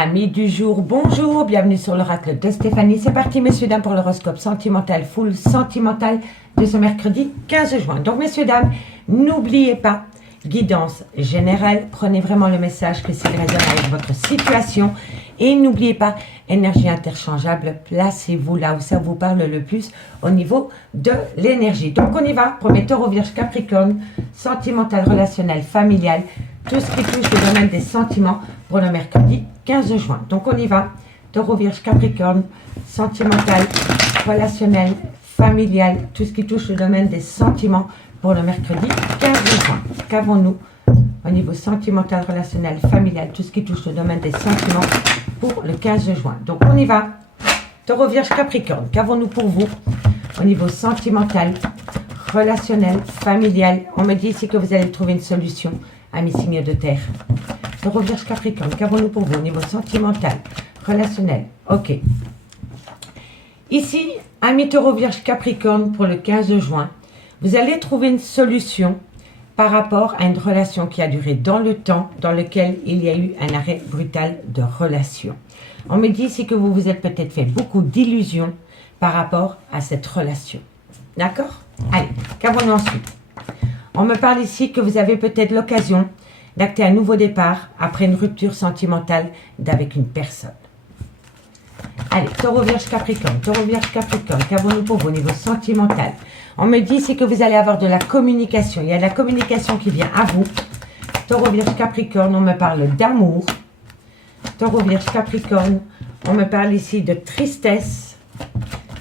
Amis du jour, bonjour, bienvenue sur l'oracle de Stéphanie. C'est parti messieurs dames pour l'horoscope sentimental, full sentimental de ce mercredi 15 juin. Donc messieurs dames, n'oubliez pas, guidance générale, prenez vraiment le message que s'il résonne avec votre situation. Et n'oubliez pas, énergie interchangeable, placez-vous là où ça vous parle le plus au niveau de l'énergie. Donc on y va, premier taureau, vierge, capricorne, sentimental, relationnel, familial, tout ce qui touche le domaine des sentiments pour le mercredi 15 juin. Donc on y va, taureau, vierge, capricorne, sentimental, relationnel, familial, tout ce qui touche le domaine des sentiments pour le mercredi 15 juin. Qu'avons-nous au niveau sentimental, relationnel, familial, tout ce qui touche le domaine des sentiments pour le 15 juin. Donc on y va, taureau, vierge, capricorne, qu'avons-nous pour vous au niveau sentimental, relationnel, familial? On me dit ici que vous allez trouver une solution, amis signes de terre. Taureau, vierge, capricorne, qu'avons-nous pour vous au niveau sentimental, relationnel? Ok. Ici, amis taureau, vierge, capricorne, pour le 15 juin, vous allez trouver une solution par rapport à une relation qui a duré dans le temps, dans lequel il y a eu un arrêt brutal de relation. On me dit ici que vous vous êtes peut-être fait beaucoup d'illusions par rapport à cette relation. D'accord? Allez, qu'avons-nous ensuite? On me parle ici que vous avez peut-être l'occasion d'acter un nouveau départ après une rupture sentimentale d'avec une personne. Allez, taureau, vierge, capricorne, qu'avons-nous pour vous au niveau sentimental? On me dit ici que vous allez avoir de la communication. Il y a de la communication qui vient à vous. Taureau, vierge, capricorne, on me parle d'amour. Taureau, vierge, capricorne, on me parle ici de tristesse.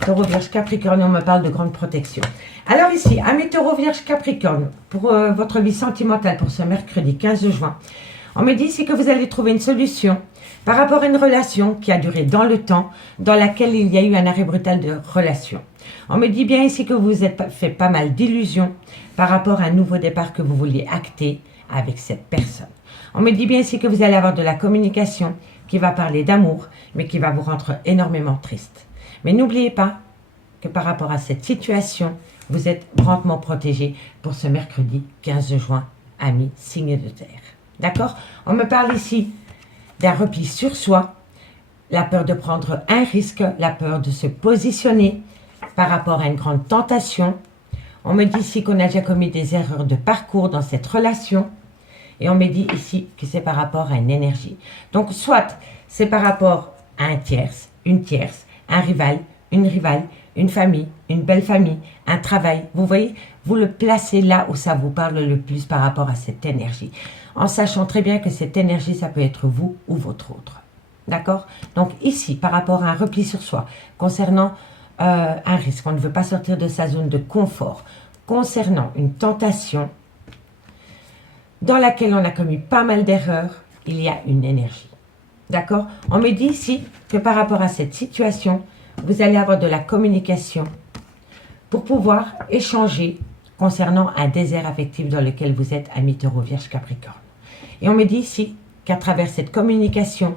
Taureau, vierge, capricorne, on me parle de grande protection. Alors ici, amis taureau, vierge, capricorne, pour votre vie sentimentale pour ce mercredi 15 juin, on me dit ici que vous allez trouver une solution par rapport à une relation qui a duré dans le temps, dans laquelle il y a eu un arrêt brutal de relation. On me dit bien ici que vous vous êtes fait pas mal d'illusions par rapport à un nouveau départ que vous vouliez acter avec cette personne. On me dit bien ici que vous allez avoir de la communication qui va parler d'amour, mais qui va vous rendre énormément triste. Mais n'oubliez pas que par rapport à cette situation, vous êtes grandement protégé pour ce mercredi 15 juin, amis signes de terre. D'accord? On me parle ici d'un repli sur soi, la peur de prendre un risque, la peur de se positionner par rapport à une grande tentation. On me dit ici qu'on a déjà commis des erreurs de parcours dans cette relation. Et on me dit ici que c'est par rapport à une énergie. Donc soit c'est par rapport à un tierce, une tierce, un rival, une rivale, une famille, une belle famille, un travail. Vous voyez, vous le placez là où ça vous parle le plus par rapport à cette énergie. En sachant très bien que cette énergie, ça peut être vous ou votre autre. D'accord? Donc ici, par rapport à un repli sur soi, concernant un risque, on ne veut pas sortir de sa zone de confort, concernant une tentation dans laquelle on a commis pas mal d'erreurs, il y a une énergie. D'accord? On me dit ici que par rapport à cette situation, vous allez avoir de la communication pour pouvoir échanger concernant un désert affectif dans lequel vous êtes, amis taureau, vierge, capricorne. Et on me dit ici qu'à travers cette communication,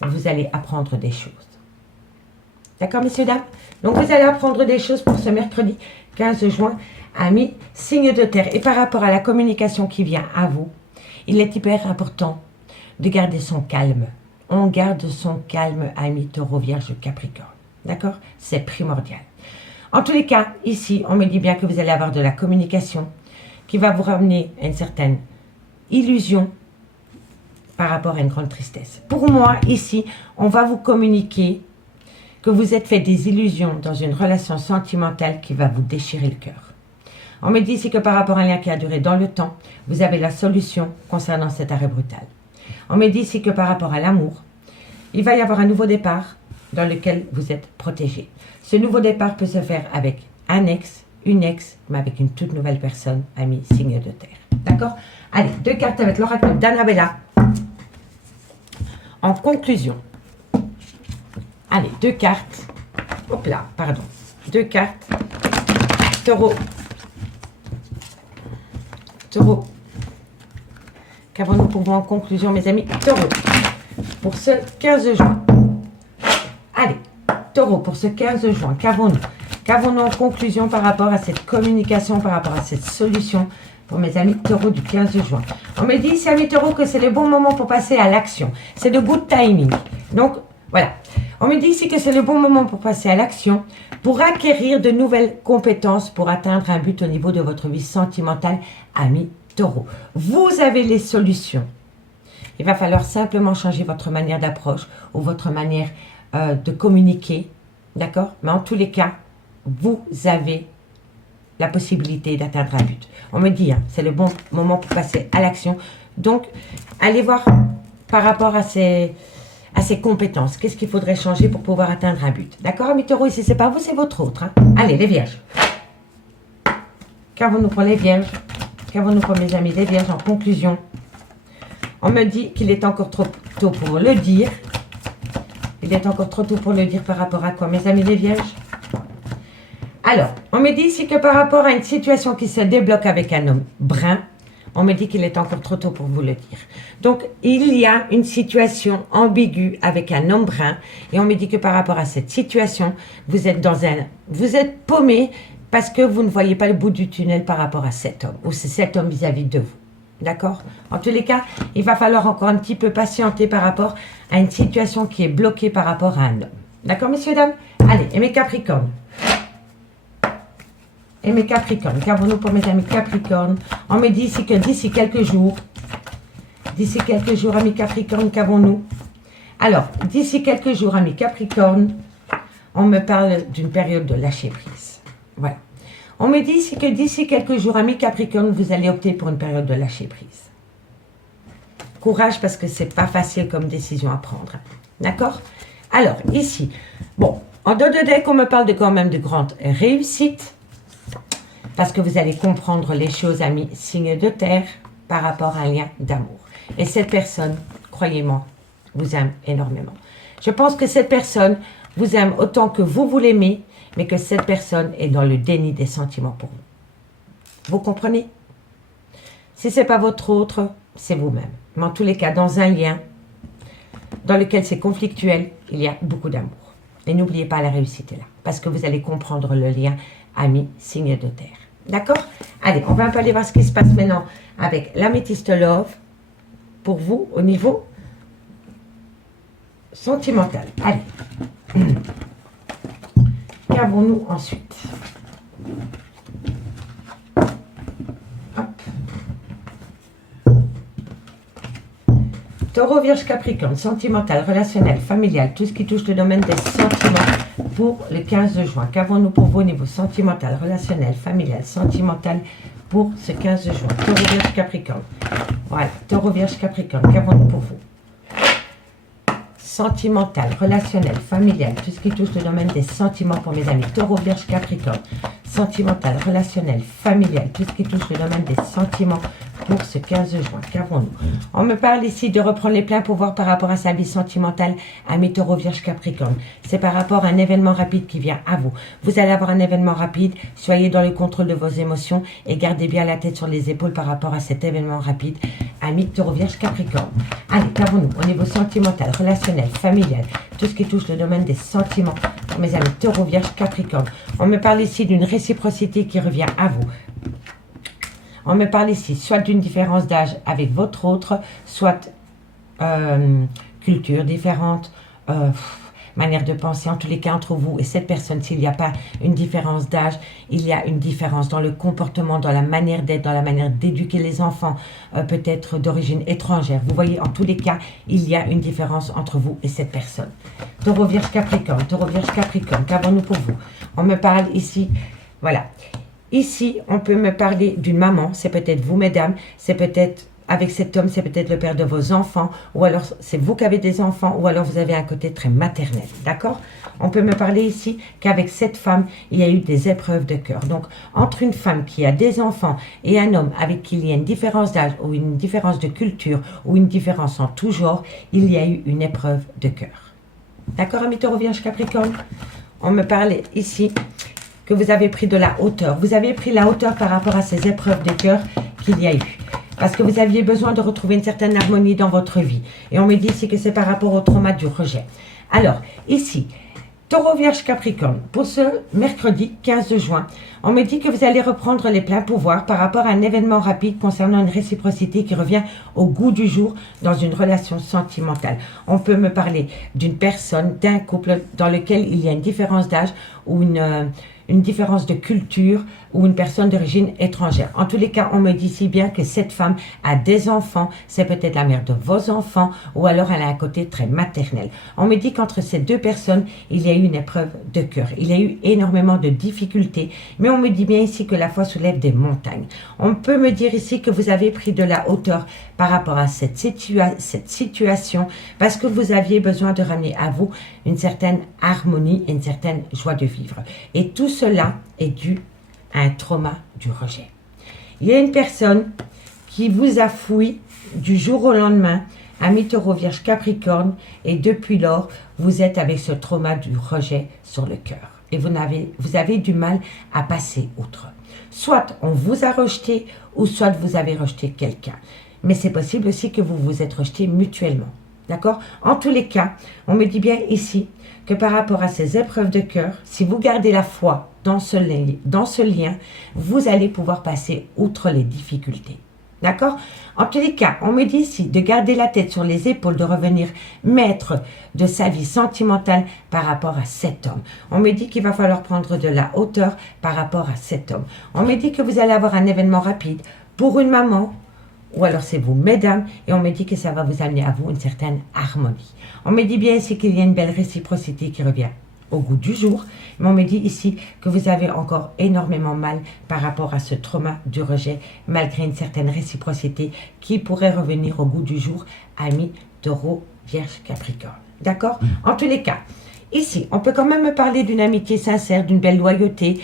vous allez apprendre des choses. D'accord, messieurs, dames? Donc, vous allez apprendre des choses pour ce mercredi 15 juin, amis signes de terre. Et par rapport à la communication qui vient à vous, il est hyper important de garder son calme. On garde son calme, amis taureau, vierge, capricorne. D'accord? C'est primordial. En tous les cas, ici, on me dit bien que vous allez avoir de la communication qui va vous ramener à une certaine illusion par rapport à une grande tristesse. Pour moi, ici, on va vous communiquer que vous êtes fait des illusions dans une relation sentimentale qui va vous déchirer le cœur. On me dit ici que par rapport à un lien qui a duré dans le temps, vous avez la solution concernant cet arrêt brutal. On me dit ici que par rapport à l'amour, il va y avoir un nouveau départ dans lequel vous êtes protégé. Ce nouveau départ peut se faire avec un ex, une ex, mais avec une toute nouvelle personne, amis signe de terre. D'accord? Allez, 2 cartes avec l'oracle d'Annabella. En conclusion, allez, 2 cartes. Hop là, pardon. 2 cartes. Taureau. Taureau. Qu'avons-nous pour vous en conclusion, mes amis? Taureau. Pour ce 15 juin. Allez, taureau, pour ce 15 juin, qu'avons-nous? Qu'avons-nous en conclusion par rapport à cette communication, par rapport à cette solution pour mes amis taureaux du 15 juin? On me dit ici, amis taureaux, que c'est le bon moment pour passer à l'action. C'est de good timing. Donc, voilà. On me dit ici que c'est le bon moment pour passer à l'action, pour acquérir de nouvelles compétences, pour atteindre un but au niveau de votre vie sentimentale, ami Taureau. Vous avez les solutions. Il va falloir simplement changer votre manière d'approche ou votre manière de communiquer, d'accord? Mais en tous les cas, vous avez la possibilité d'atteindre un but. On me dit, hein, c'est le bon moment pour passer à l'action. Donc, allez voir par rapport à ces compétences. Qu'est-ce qu'il faudrait changer pour pouvoir atteindre un but? D'accord, amis taureaux, ici, c'est pas vous, c'est votre autre. Hein. Allez, les vierges. Qu'avons-nous pour les vierges? Qu'avons-nous pour mes amis les vierges en conclusion? On me dit qu'il est encore trop tôt pour le dire. Il est encore trop tôt pour le dire par rapport à quoi, mes amis les vierges? Alors, on me dit ici que par rapport à une situation qui se débloque avec un homme brun, on me dit qu'il est encore trop tôt pour vous le dire. Donc, il y a une situation ambiguë avec un homme brun. Et on me dit que par rapport à cette situation, vous êtes paumé parce que vous ne voyez pas le bout du tunnel par rapport à cet homme. Ou c'est cet homme vis-à-vis de vous. D'accord? En tous les cas, il va falloir encore un petit peu patienter par rapport à une situation qui est bloquée par rapport à un homme. D'accord, messieurs, dames? Allez, et mes Capricornes? Et mes Capricornes, qu'avons-nous pour mes amis Capricornes? On me dit ici que d'ici quelques jours, amis Capricornes, qu'avons-nous? Alors, d'ici quelques jours, amis Capricornes, on me parle d'une période de lâcher prise. Voilà. On me dit ici que d'ici quelques jours, amis Capricornes, vous allez opter pour une période de lâcher prise. Courage parce que c'est pas facile comme décision à prendre. D'accord? Alors, ici, bon, en dos de deck, on me parle de quand même de grandes réussites. Parce que vous allez comprendre les choses, amis, signes de terre, par rapport à un lien d'amour. Et cette personne, croyez-moi, vous aime énormément. Je pense que cette personne vous aime autant que vous l'aimez, mais que cette personne est dans le déni des sentiments pour vous. Vous comprenez? Si ce n'est pas votre autre, c'est vous-même. Mais en tous les cas, dans un lien dans lequel c'est conflictuel, il y a beaucoup d'amour. Et n'oubliez pas, la réussite est là. Parce que vous allez comprendre le lien, amis, signe de terre. D'accord? Allez, on va un peu aller voir ce qui se passe maintenant avec l'améthyste love pour vous au niveau sentimental. Allez. Qu'avons-nous ensuite? Hop. Taureau, Vierge, Capricorne, sentimental, relationnel, familial, tout ce qui touche le domaine des sentiments pour le 15 juin. Qu'avons-nous pour vous au niveau sentimental, relationnel, familial, sentimental pour ce 15 juin? Taureau, Vierge, Capricorne. Voilà, Taureau, Vierge, Capricorne. Qu'avons-nous pour vous? Sentimental, relationnel, familial, tout ce qui touche le domaine des sentiments pour mes amis. Taureau, Vierge, Capricorne. Sentimental, relationnel, familial, tout ce qui touche le domaine des sentiments pour ce 15 juin. Qu'avons-nous? On me parle ici de reprendre les pleins pouvoirs par rapport à sa vie sentimentale, amis Taureau, Vierge, Capricorne. C'est par rapport à un événement rapide qui vient à vous. Vous allez avoir un événement rapide, soyez dans le contrôle de vos émotions et gardez bien la tête sur les épaules par rapport à cet événement rapide, amis Taureau, Vierge, Capricorne. Allez, qu'avons-nous au niveau sentimental, relationnel, familial, tout ce qui touche le domaine des sentiments pour mes amis Taureau, Vierge, Capricorne. On me parle ici d'une réciprocité qui revient à vous. On me parle ici soit d'une différence d'âge avec votre autre, soit culture différente, manière de penser, en tous les cas entre vous et cette personne. S'il n'y a pas une différence d'âge, il y a une différence dans le comportement, dans la manière d'être, dans la manière d'éduquer les enfants, peut-être d'origine étrangère. Vous voyez, en tous les cas, il y a une différence entre vous et cette personne. Taureau, Vierge, Capricorne, Taureau, Vierge, Capricorne, qu'avons-nous pour vous? On me parle ici, voilà. Ici, on peut me parler d'une maman, c'est peut-être vous, mesdames, c'est peut-être, avec cet homme, c'est peut-être le père de vos enfants, ou alors c'est vous qui avez des enfants, ou alors vous avez un côté très maternel, d'accord? On peut me parler ici qu'avec cette femme, il y a eu des épreuves de cœur. Donc, entre une femme qui a des enfants et un homme avec qui il y a une différence d'âge, ou une différence de culture, ou une différence en tout genre, il y a eu une épreuve de cœur. D'accord, amis Taureau, Vierge, Capricorne? On me parle ici que vous avez pris de la hauteur. Vous avez pris la hauteur par rapport à ces épreuves de cœur qu'il y a eu. Parce que vous aviez besoin de retrouver une certaine harmonie dans votre vie. Et on me dit ici que c'est par rapport au trauma du rejet. Alors, ici, Taureau, Vierge, Capricorne, pour ce mercredi 15 juin, on me dit que vous allez reprendre les pleins pouvoirs par rapport à un événement rapide concernant une réciprocité qui revient au goût du jour dans une relation sentimentale. On peut me parler d'une personne, d'un couple dans lequel il y a une différence d'âge ou une différence de culture ou une personne d'origine étrangère. En tous les cas, on me dit si bien que cette femme a des enfants, c'est peut-être la mère de vos enfants ou alors elle a un côté très maternel. On me dit qu'entre ces deux personnes, il y a eu une épreuve de cœur. Il y a eu énormément de difficultés, mais on me dit bien ici que la foi soulève des montagnes. On peut me dire ici que vous avez pris de la hauteur par rapport à cette situation parce que vous aviez besoin de ramener à vous une certaine harmonie et une certaine joie de vivre. Et tout cela est dû à un trauma du rejet. Il y a une personne qui vous a fouillé du jour au lendemain, ami Taureau, Vierge, Capricorne, et depuis lors, vous êtes avec ce trauma du rejet sur le cœur. Et vous avez du mal à passer outre. Soit on vous a rejeté, ou soit vous avez rejeté quelqu'un. Mais c'est possible aussi que vous vous êtes rejeté mutuellement. D'accord? En tous les cas, on me dit bien ici que par rapport à ces épreuves de cœur, si vous gardez la foi dans ce lien, vous allez pouvoir passer outre les difficultés. D'accord? En tous les cas, on me dit ici de garder la tête sur les épaules, de revenir maître de sa vie sentimentale par rapport à cet homme. On me dit qu'il va falloir prendre de la hauteur par rapport à cet homme. On me dit que vous allez avoir un événement rapide pour une maman, ou alors c'est vous, mesdames, et on me dit que ça va vous amener à vous une certaine harmonie. On me dit bien ici qu'il y a une belle réciprocité qui revient au goût du jour, mais on me dit ici que vous avez encore énormément mal par rapport à ce trauma du rejet, malgré une certaine réciprocité qui pourrait revenir au goût du jour, ami Taureau, Vierge, Capricorne. D'accord? En tous les cas, ici, on peut quand même me parler d'une amitié sincère, d'une belle loyauté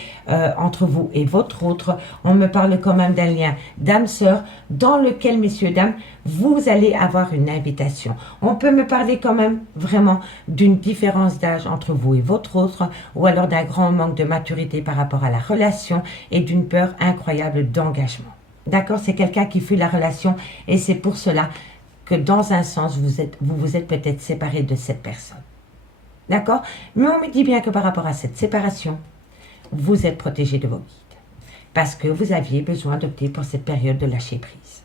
entre vous et votre autre. On me parle quand même d'un lien d'âme-sœur dans lequel, messieurs, dames, vous allez avoir une invitation. On peut me parler quand même vraiment d'une différence d'âge entre vous et votre autre, ou alors d'un grand manque de maturité par rapport à la relation et d'une peur incroyable d'engagement. D'accord? C'est quelqu'un qui fuit la relation et c'est pour cela que dans un sens, vous vous êtes peut-être séparé de cette personne. D'accord? Mais on me dit bien que par rapport à cette séparation, vous êtes protégé de vos guides. Parce que vous aviez besoin d'opter pour cette période de lâcher prise.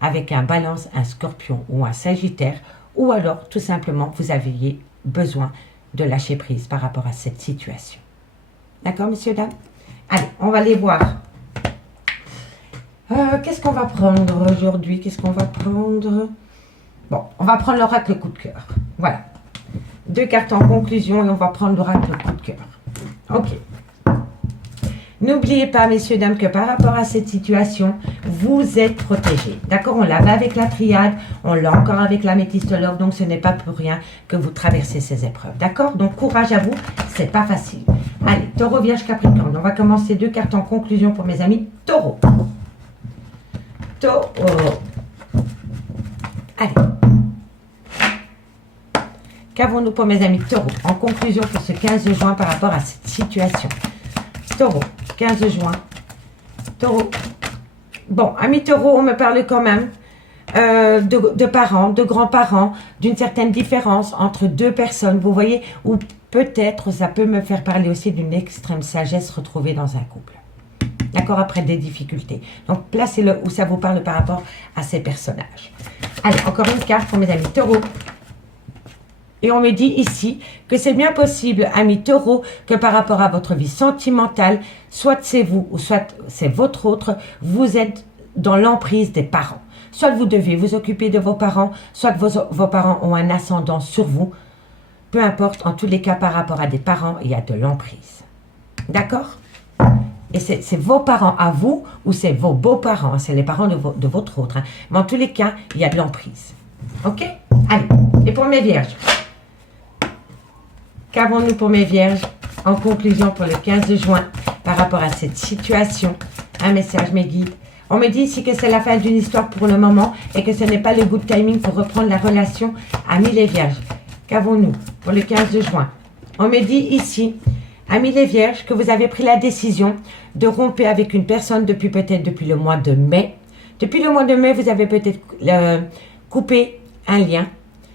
Avec un Balance, un Scorpion ou un Sagittaire, ou alors tout simplement vous aviez besoin de lâcher prise par rapport à cette situation. D'accord, messieurs, dames? Allez, on va aller voir. Qu'est-ce qu'on va prendre aujourd'hui? Qu'est-ce qu'on va prendre? Bon, on va prendre l'oracle coup de cœur. Voilà. 2 cartes en conclusion et on va prendre l'oracle coup de cœur. Ok. N'oubliez pas, messieurs, dames, que par rapport à cette situation, vous êtes protégés. D'accord? On l'avait avec la triade, on l'a encore avec la métistologue, donc ce n'est pas pour rien que vous traversez ces épreuves. D'accord? Donc courage à vous, c'est pas facile. Allez, Taureau, Vierge, Capricorne. On va commencer 2 cartes en conclusion pour mes amis Taureau. Taureau. Allez. Qu'avons-nous pour mes amis Taureau en conclusion pour ce 15 juin par rapport à cette situation? Taureau, 15 juin. Taureau. Bon, amis Taureau, on me parle quand même de parents, de grands-parents, d'une certaine différence entre 2 personnes, vous voyez, ou peut-être ça peut me faire parler aussi d'une extrême sagesse retrouvée dans un couple. D'accord, après des difficultés. Donc, placez-le où ça vous parle par rapport à ces personnages. Allez, encore une carte pour mes amis Taureau. Et on me dit ici que c'est bien possible, amis Taureau, que par rapport à votre vie sentimentale, soit c'est vous ou soit c'est votre autre, vous êtes dans l'emprise des parents. Soit vous devez vous occuper de vos parents, soit vos parents ont un ascendant sur vous. Peu importe, en tous les cas, par rapport à des parents, il y a de l'emprise. D'accord? Et c'est vos parents à vous ou c'est vos beaux-parents, c'est les parents de votre autre. Hein. Mais en tous les cas, il y a de l'emprise. Ok? Allez, et pour mes vierges. Qu'avons-nous pour mes vierges en conclusion pour le 15 juin par rapport à cette situation? Un message, mes guides. On me dit ici que c'est la fin d'une histoire pour le moment et que ce n'est pas le good timing pour reprendre la relation. Amis les vierges, qu'avons-nous pour le 15 juin? On me dit ici, amis les vierges, que vous avez pris la décision de rompre avec une personne depuis le mois de mai. Depuis le mois de mai, vous avez peut-être coupé un lien.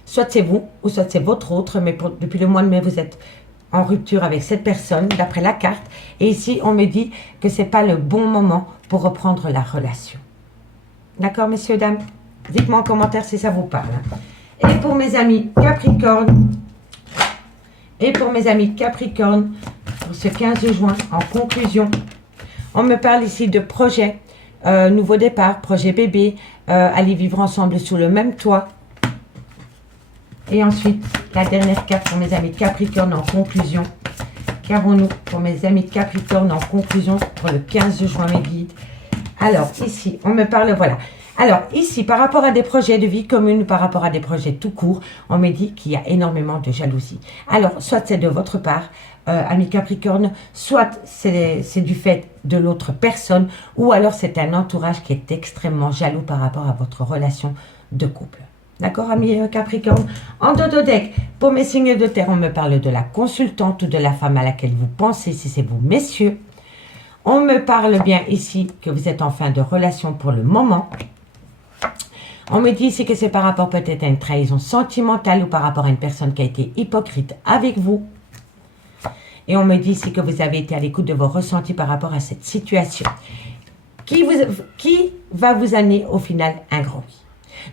Soit c'est vous, ou soit c'est votre autre, mais depuis le mois de mai, vous êtes en rupture avec cette personne, d'après la carte. Et ici, on me dit que ce n'est pas le bon moment pour reprendre la relation. D'accord, messieurs, dames? Dites-moi en commentaire si ça vous parle. Et pour mes amis Capricorne, pour ce 15 juin, en conclusion, on me parle ici de projet, nouveau départ, projet bébé, aller vivre ensemble sous le même toit. Et ensuite, la dernière carte pour mes amis Capricorne en conclusion. Qu'avons-nous pour mes amis Capricorne en conclusion pour le 15 juin, mes guides? Alors, ici, on me parle, voilà. Alors, ici, par rapport à des projets de vie commune, par rapport à des projets tout court, on me dit qu'il y a énormément de jalousie. Alors, soit c'est de votre part, amis Capricorne, soit c'est du fait de l'autre personne, ou alors c'est un entourage qui est extrêmement jaloux par rapport à votre relation de couple. D'accord, amis Capricorne? En dodo deck, pour mes signes de terre, on me parle de la consultante ou de la femme à laquelle vous pensez, si c'est vous, messieurs. On me parle bien ici que vous êtes en fin de relation pour le moment. On me dit ici que c'est par rapport peut-être à une trahison sentimentale ou par rapport à une personne qui a été hypocrite avec vous. Et on me dit ici que vous avez été à l'écoute de vos ressentis par rapport à cette situation. Qui va vous amener au final un grand oui.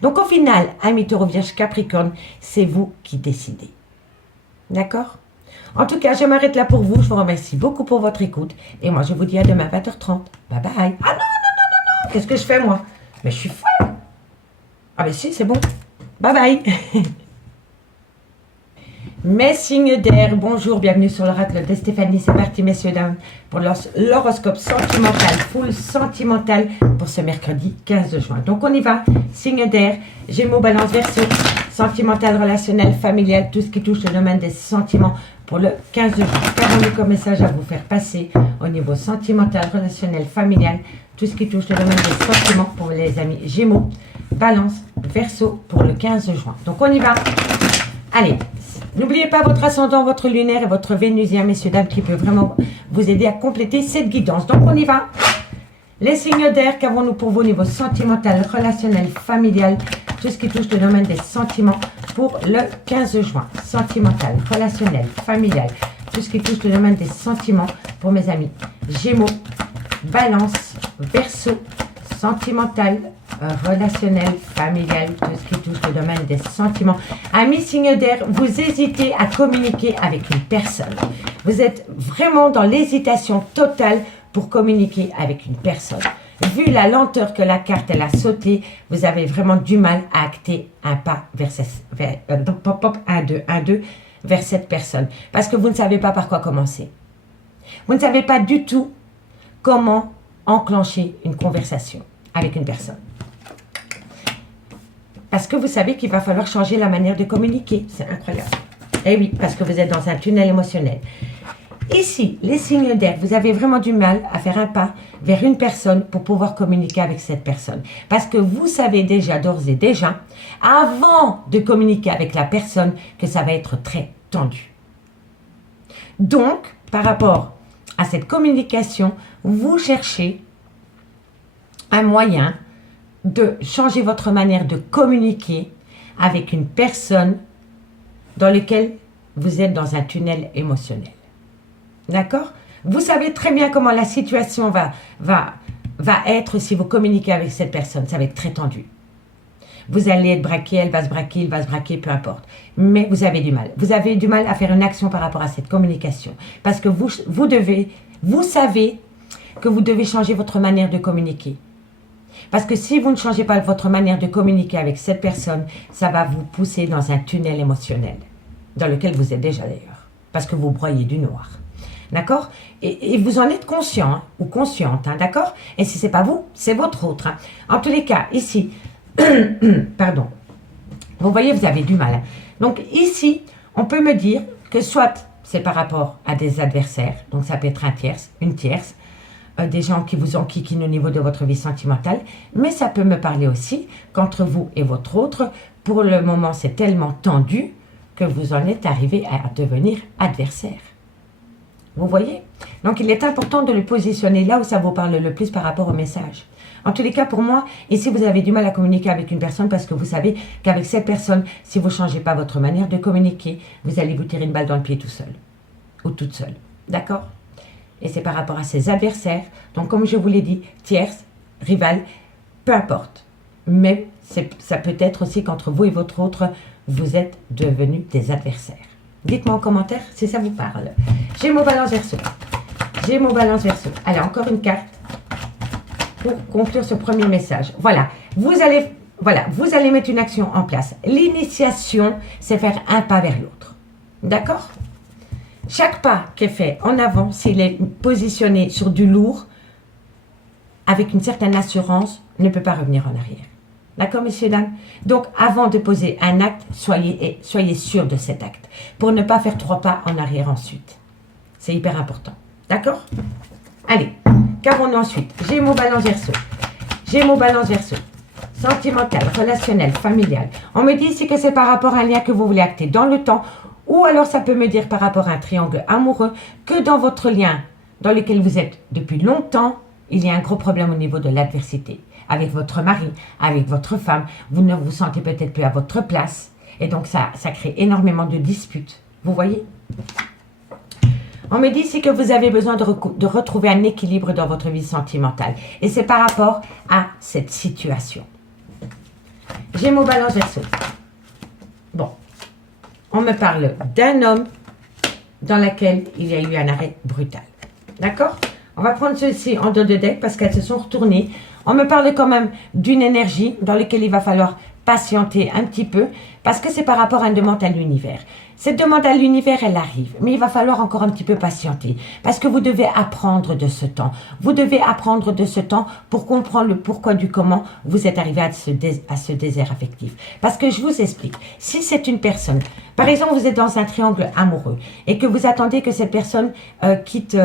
Donc au final, amis Taureau, Vierge, Capricorne, c'est vous qui décidez. D'accord? En tout cas, je m'arrête là pour vous. Je vous remercie beaucoup pour votre écoute. Et moi, je vous dis à demain 20h30. Bye bye. Ah non, non, non, non, non. Qu'est-ce que je fais moi? Mais je suis folle. Ah mais si, c'est bon. Bye bye. Mes signes d'air, bonjour, bienvenue sur l'oracle de Stéphanie. C'est parti, messieurs, dames, pour l'horoscope sentimental, full sentimental pour ce mercredi 15 juin. Donc, on y va. Signe d'air, Gémeaux, Balance, Verseau, sentimental, relationnel, familial, tout ce qui touche le domaine des sentiments pour le 15 juin. Qu'avons-nous comme message à vous faire passer au niveau sentimental, relationnel, familial, tout ce qui touche le domaine des sentiments pour les amis Gémeaux, Balance, Verseau pour le 15 juin. Donc, on y va. Allez. N'oubliez pas votre ascendant, votre lunaire et votre vénusien, messieurs, dames, qui peut vraiment vous aider à compléter cette guidance. Donc, on y va. Les signes d'air, qu'avons-nous pour vous au niveau sentimental, relationnel, familial, tout ce qui touche le domaine des sentiments pour le 15 juin. Sentimental, relationnel, familial, tout ce qui touche le domaine des sentiments pour mes amis Gémeaux, Balance, Verseau, sentimental, relationnel, familial, tout ce qui touche le domaine des sentiments. Amis signes d'air, vous hésitez à communiquer avec une personne. Vous êtes vraiment dans l'hésitation totale pour communiquer avec une personne. Vu la lenteur que la carte elle a sauté, vous avez vraiment du mal à acter un pas vers, un, deux, vers cette personne. Parce que vous ne savez pas par quoi commencer. Vous ne savez pas du tout comment enclencher une conversation avec une personne. Parce que vous savez qu'il va falloir changer la manière de communiquer. C'est incroyable. Eh oui, parce que vous êtes dans un tunnel émotionnel. Ici, les signes d'air, vous avez vraiment du mal à faire un pas vers une personne pour pouvoir communiquer avec cette personne. Parce que vous savez déjà, d'ores et déjà, avant de communiquer avec la personne, que ça va être très tendu. Donc, par rapport à cette communication, vous cherchez un moyen de changer votre manière de communiquer avec une personne dans laquelle vous êtes dans un tunnel émotionnel. D'accord? Vous savez très bien comment la situation va être si vous communiquez avec cette personne. Ça va être très tendu. Vous allez être braqué, elle va se braquer, il va se braquer, peu importe. Mais vous avez du mal. Vous avez du mal à faire une action par rapport à cette communication. Parce que vous savez que vous devez changer votre manière de communiquer. Parce que si vous ne changez pas votre manière de communiquer avec cette personne, ça va vous pousser dans un tunnel émotionnel, dans lequel vous êtes déjà d'ailleurs, parce que vous broyez du noir. D'accord? Et vous en êtes conscient hein, ou consciente, hein, d'accord? Et si ce n'est pas vous, c'est votre autre. Hein. En tous les cas, ici, pardon, vous voyez, vous avez du mal. Hein. Donc ici, on peut me dire que soit c'est par rapport à des adversaires, donc ça peut être une tierce, des gens qui vous enquiquinent au niveau de votre vie sentimentale, mais ça peut me parler aussi qu'entre vous et votre autre, pour le moment c'est tellement tendu que vous en êtes arrivé à devenir adversaire. Vous voyez? Donc il est important de le positionner là où ça vous parle le plus par rapport au message. En tous les cas, pour moi, ici vous avez du mal à communiquer avec une personne parce que vous savez qu'avec cette personne, si vous ne changez pas votre manière de communiquer, vous allez vous tirer une balle dans le pied tout seul. ou toute seule. D'accord? Et c'est par rapport à ses adversaires. Donc, comme je vous l'ai dit, tierce, rival, peu importe. Mais ça peut être aussi qu'entre vous et votre autre, vous êtes devenus des adversaires. Dites-moi en commentaire si ça vous parle. Gémeaux, Balance, Verseau. Gémeaux, Balance, Verseau. Allez, encore une carte pour conclure ce premier message. Voilà, vous allez mettre une action en place. L'initiation, c'est faire un pas vers l'autre. D'accord? Chaque pas qui est fait en avant, s'il est positionné sur du lourd, avec une certaine assurance, ne peut pas revenir en arrière. D'accord, messieurs, dames? Donc, avant de poser un acte, soyez sûr de cet acte, pour ne pas faire 3 pas en arrière ensuite. C'est hyper important. D'accord? Allez, qu'avons-nous ensuite? Gémeaux, Balance, Verseau. Gémeaux, Balance, Verseau. Sentimental, relationnel, familial. On me dit ici que c'est par rapport à un lien que vous voulez acter dans le temps, ou alors ça peut me dire par rapport à un triangle amoureux, que dans votre lien dans lequel vous êtes depuis longtemps, il y a un gros problème au niveau de l'adversité. Avec votre mari, avec votre femme, vous ne vous sentez peut-être plus à votre place. Et donc ça crée énormément de disputes. Vous voyez? On me dit ici que vous avez besoin de retrouver un équilibre dans votre vie sentimentale. Et c'est par rapport à cette situation. Gémeaux, Balance, Verseau. Bon. On me parle d'un homme dans lequel il y a eu un arrêt brutal. D'accord? On va prendre ceci en dos de deck parce qu'elles se sont retournées. On me parle quand même d'une énergie dans laquelle il va falloir patienter un petit peu parce que c'est par rapport à une demande à l'univers. Cette demande à l'univers, elle arrive, mais il va falloir encore un petit peu patienter parce que vous devez apprendre de ce temps. Vous devez apprendre de ce temps pour comprendre le pourquoi du comment vous êtes arrivé à ce désert affectif. Parce que je vous explique, si c'est une personne, par exemple, vous êtes dans un triangle amoureux et que vous attendez que cette personne quitte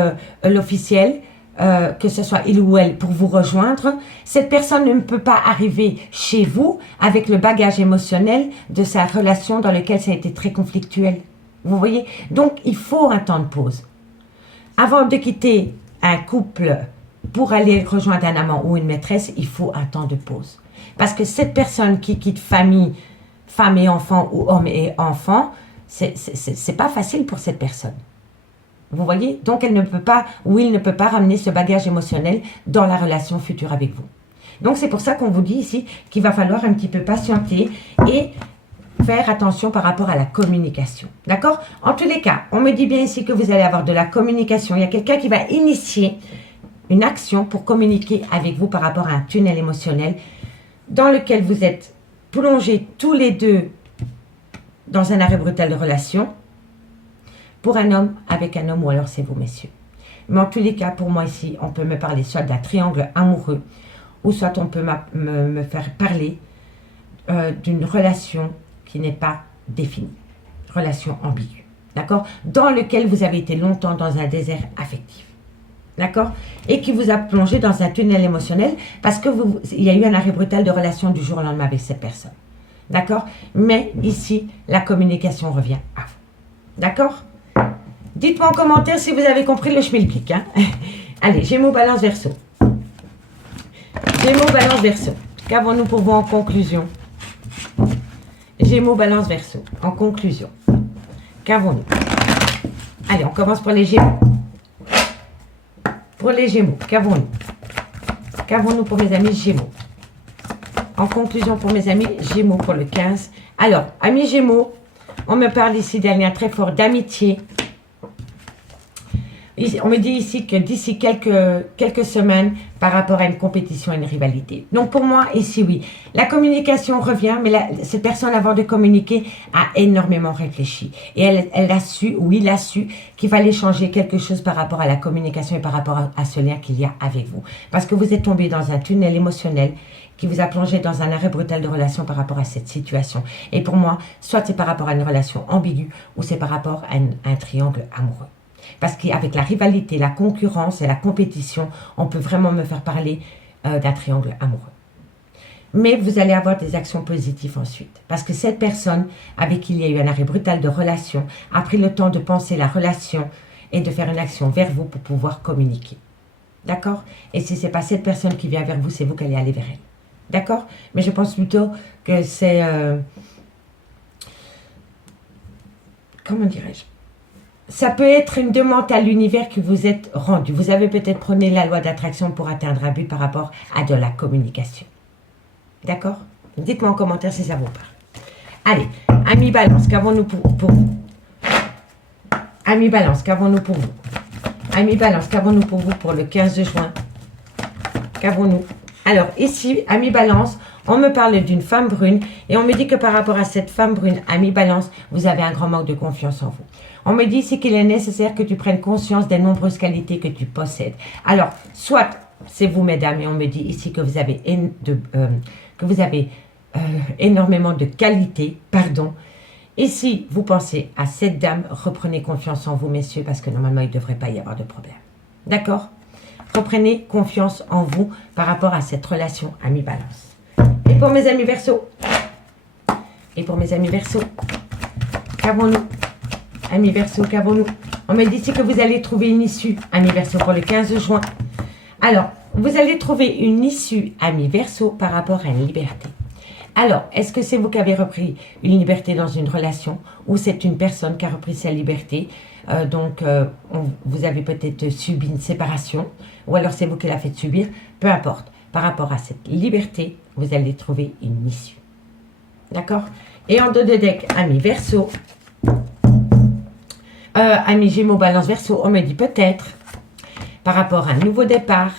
l'officiel, que ce soit il ou elle, pour vous rejoindre, cette personne ne peut pas arriver chez vous avec le bagage émotionnel de sa relation dans laquelle ça a été très conflictuel. Vous voyez? Donc, il faut un temps de pause. Avant de quitter un couple pour aller rejoindre un amant ou une maîtresse, il faut un temps de pause. Parce que cette personne qui quitte famille, femme et enfant ou homme et enfant, c'est pas facile pour cette personne. Vous voyez? Donc, elle ne peut pas, ou il ne peut pas ramener ce bagage émotionnel dans la relation future avec vous. Donc, c'est pour ça qu'on vous dit ici qu'il va falloir un petit peu patienter et faire attention par rapport à la communication. D'accord? En tous les cas, on me dit bien ici que vous allez avoir de la communication. Il y a quelqu'un qui va initier une action pour communiquer avec vous par rapport à un tunnel émotionnel dans lequel vous êtes plongés tous les deux dans un arrêt brutal de relation. Pour un homme, avec un homme, ou alors c'est vous, messieurs. Mais en tous les cas, pour moi ici, on peut me parler soit d'un triangle amoureux, ou soit on peut me faire parler d'une relation qui n'est pas définie. Relation ambiguë. D'accord? Dans lequel vous avez été longtemps dans un désert affectif. D'accord? Et qui vous a plongé dans un tunnel émotionnel parce que il y a eu un arrêt brutal de relation du jour au lendemain avec cette personne. D'accord? Mais ici, la communication revient à vous. D'accord? Dites-moi en commentaire si vous avez compris le schmilblick. Hein? Allez, Gémeaux, Balance, Verseau. Gémeaux, Balance, Verseau. Qu'avons-nous pour vous en conclusion? Gémeaux, Balance, Verseau. En conclusion. Qu'avons-nous? Allez, on commence pour les Gémeaux. Pour les Gémeaux, qu'avons-nous? Qu'avons-nous pour mes amis Gémeaux? En conclusion pour mes amis Gémeaux pour le 15. Alors, amis Gémeaux, on me parle ici d'un lien très fort d'amitié. On me dit ici que d'ici quelques semaines, par rapport à une compétition et une rivalité. Donc pour moi, ici oui, la communication revient, mais cette personne avant de communiquer a énormément réfléchi. Et elle a su, ou il a su, qu'il fallait changer quelque chose par rapport à la communication et par rapport à ce lien qu'il y a avec vous. Parce que vous êtes tombé dans un tunnel émotionnel qui vous a plongé dans un arrêt brutal de relation par rapport à cette situation. Et pour moi, soit c'est par rapport à une relation ambiguë, ou c'est par rapport à un triangle amoureux. Parce qu'avec la rivalité, la concurrence et la compétition, on peut vraiment me faire parler d'un triangle amoureux. Mais vous allez avoir des actions positives ensuite. Parce que cette personne avec qui il y a eu un arrêt brutal de relation a pris le temps de penser la relation et de faire une action vers vous pour pouvoir communiquer. D'accord? Et si ce n'est pas cette personne qui vient vers vous, c'est vous qui allez aller vers elle. D'accord? Mais je pense plutôt que c'est... comment dirais-je? ça peut être une demande à l'univers que vous êtes rendu. Vous avez peut-être prôné la loi d'attraction pour atteindre un but par rapport à de la communication. D'accord? Dites-moi en commentaire si ça vous parle. Allez, amis Balance, qu'avons-nous pour vous? Amis Balance, qu'avons-nous pour vous? Amis Balance, qu'avons-nous pour vous pour le 15 juin? Qu'avons-nous? Alors, ici, amis Balance, on me parle d'une femme brune et on me dit que par rapport à cette femme brune, amis Balance, vous avez un grand manque de confiance en vous. On me dit ici qu'il est nécessaire que tu prennes conscience des nombreuses qualités que tu possèdes. Alors, soit c'est vous, mesdames, et on me dit ici que vous avez, énormément de qualités, pardon. Et si vous pensez à cette dame, reprenez confiance en vous, messieurs, parce que normalement, il ne devrait pas y avoir de problème. D'accord? Reprenez confiance en vous par rapport à cette relation amis Balance. Et pour mes amis Verseau, qu'avons-nous? Amis Verseau, qu'avons-nous? On me dit ici que vous allez trouver une issue, amis Verseau, pour le 15 juin. Alors, vous allez trouver une issue, amis Verseau, par rapport à une liberté. Alors, est-ce que c'est vous qui avez repris une liberté dans une relation ou c'est une personne qui a repris sa liberté? Vous avez peut-être subi une séparation ou alors c'est vous qui l'avez fait subir. Peu importe. Par rapport à cette liberté, vous allez trouver une issue. D'accord? Et en dos de deck, amis Verseau, amis Gémeaux, Balance, Verseau, on me dit peut-être par rapport à un nouveau départ.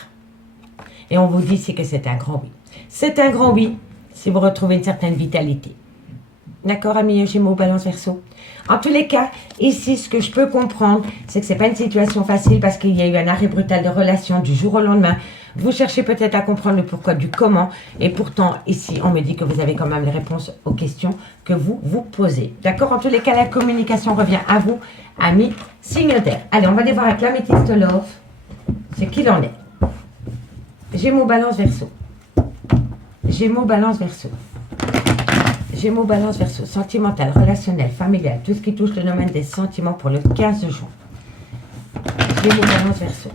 Et on vous dit c'est que c'est un grand oui. C'est un grand oui. Si vous retrouvez une certaine vitalité. D'accord, amis Gémeaux, Balance, Verseau? En tous les cas, ici, ce que je peux comprendre, c'est que ce n'est pas une situation facile parce qu'il y a eu un arrêt brutal de relation du jour au lendemain. Vous cherchez peut-être à comprendre le pourquoi du comment. Et pourtant, ici, on me dit que vous avez quand même les réponses aux questions que vous vous posez. D'accord? En tous les cas, la communication revient à vous, amis signataires. Allez, on va aller voir avec l'améthyste Love. C'est qu'il en est. Gémeaux, Balance, Verseau. Gémeaux, Balance, Verseau. Gémeaux, Balance, Verseau. Sentimental, relationnel, familial, tout ce qui touche le domaine des sentiments pour le 15 juin. Gémeaux, Balance, Verseau.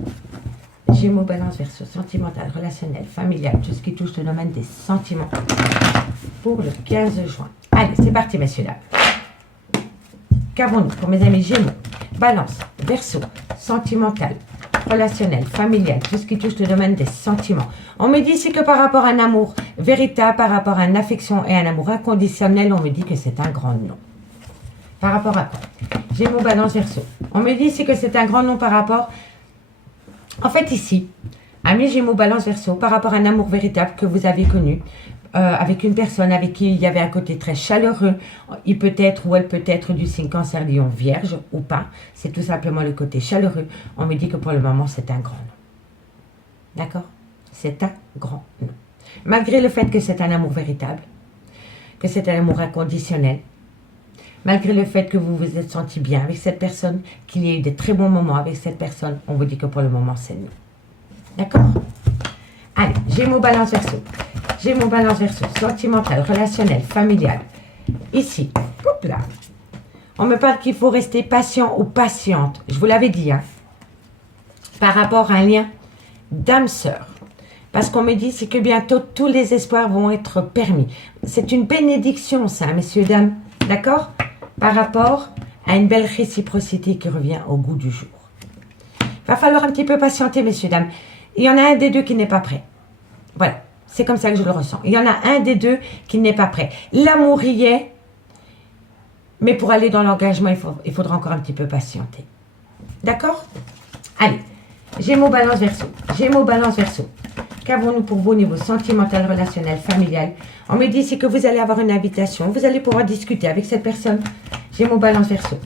Gémeaux, Balance, Verseau. Sentimental, relationnel, familial, tout ce qui touche le domaine des sentiments pour le 15 juin. Allez, c'est parti, messieurs, dames. Qu'avons-nous pour mes amis Gémeaux? Balance, Verseau, sentimental, relationnel, familial, tout ce qui touche le domaine des sentiments. On me dit ici que par rapport à un amour véritable, par rapport à une affection et un amour inconditionnel, on me dit que c'est un grand non. Par rapport à quoi? Gémeaux, Balance, Verseau. On me dit ici que c'est un grand non par rapport... En fait, ici, amis Gémeaux, Balance, Verseau, par rapport à un amour véritable que vous avez connu, avec une personne avec qui il y avait un côté très chaleureux, il peut être ou elle peut être du signe Cancer, Lion, Vierge ou pas, c'est tout simplement le côté chaleureux. On me dit que pour le moment c'est un grand non. D'accord? C'est un grand non. Malgré le fait que c'est un amour véritable, que c'est un amour inconditionnel, malgré le fait que vous vous êtes senti bien avec cette personne, qu'il y ait eu de très bons moments avec cette personne, on vous dit que pour le moment c'est non. D'accord? Allez, Gémeaux, Balance, Verseau. Gémeaux, Balance, Verseau, sentimental, relationnel, familial. Ici, hop là. On me parle qu'il faut rester patient ou patiente. Je vous l'avais dit, hein. Par rapport à un lien d'âme-sœur. Parce qu'on me dit, c'est que bientôt, tous les espoirs vont être permis. C'est une bénédiction, ça, messieurs, dames. D'accord? Par rapport à une belle réciprocité qui revient au goût du jour. Il va falloir un petit peu patienter, messieurs, dames. Il y en a un des deux qui n'est pas prêt. Voilà. C'est comme ça que je le ressens. Il y en a un des deux qui n'est pas prêt. L'amour y est, mais pour aller dans l'engagement, il faudra encore un petit peu patienter. D'accord? Allez. Gémeaux, Balance, Verseau. Gémeaux, Balance, Verseau. Qu'avons-nous pour vous au niveau sentimental, relationnel, familial? On me dit ici que vous allez avoir une invitation. Vous allez pouvoir discuter avec cette personne. Gémeaux, Balance, Verseau.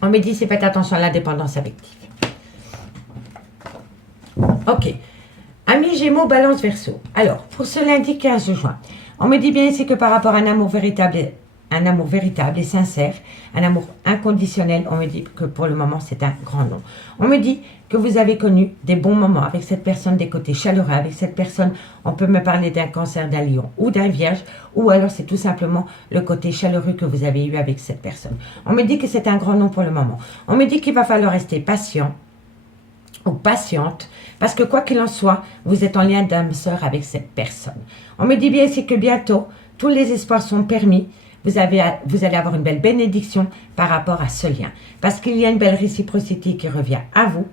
On me dit ici, faites attention à l'indépendance affective. Ok. Amis Gémeaux, Balance, Verseau. Alors, pour ce lundi 15 juin, on me dit bien ici que par rapport à un amour véritable et sincère, un amour inconditionnel, on me dit que pour le moment, c'est un grand non. On me dit que vous avez connu des bons moments avec cette personne, des côtés chaleureux avec cette personne. On peut me parler d'un Cancer, d'un Lion ou d'un Vierge, ou alors c'est tout simplement le côté chaleureux que vous avez eu avec cette personne. On me dit que c'est un grand non pour le moment. On me dit qu'il va falloir rester patient ou patiente, parce que quoi qu'il en soit, vous êtes en lien d'âme sœur avec cette personne. On me dit bien ici que bientôt, tous les espoirs sont permis vous allez avoir une belle bénédiction par rapport à ce lien. Parce qu'il y a une belle réciprocité qui revient à vous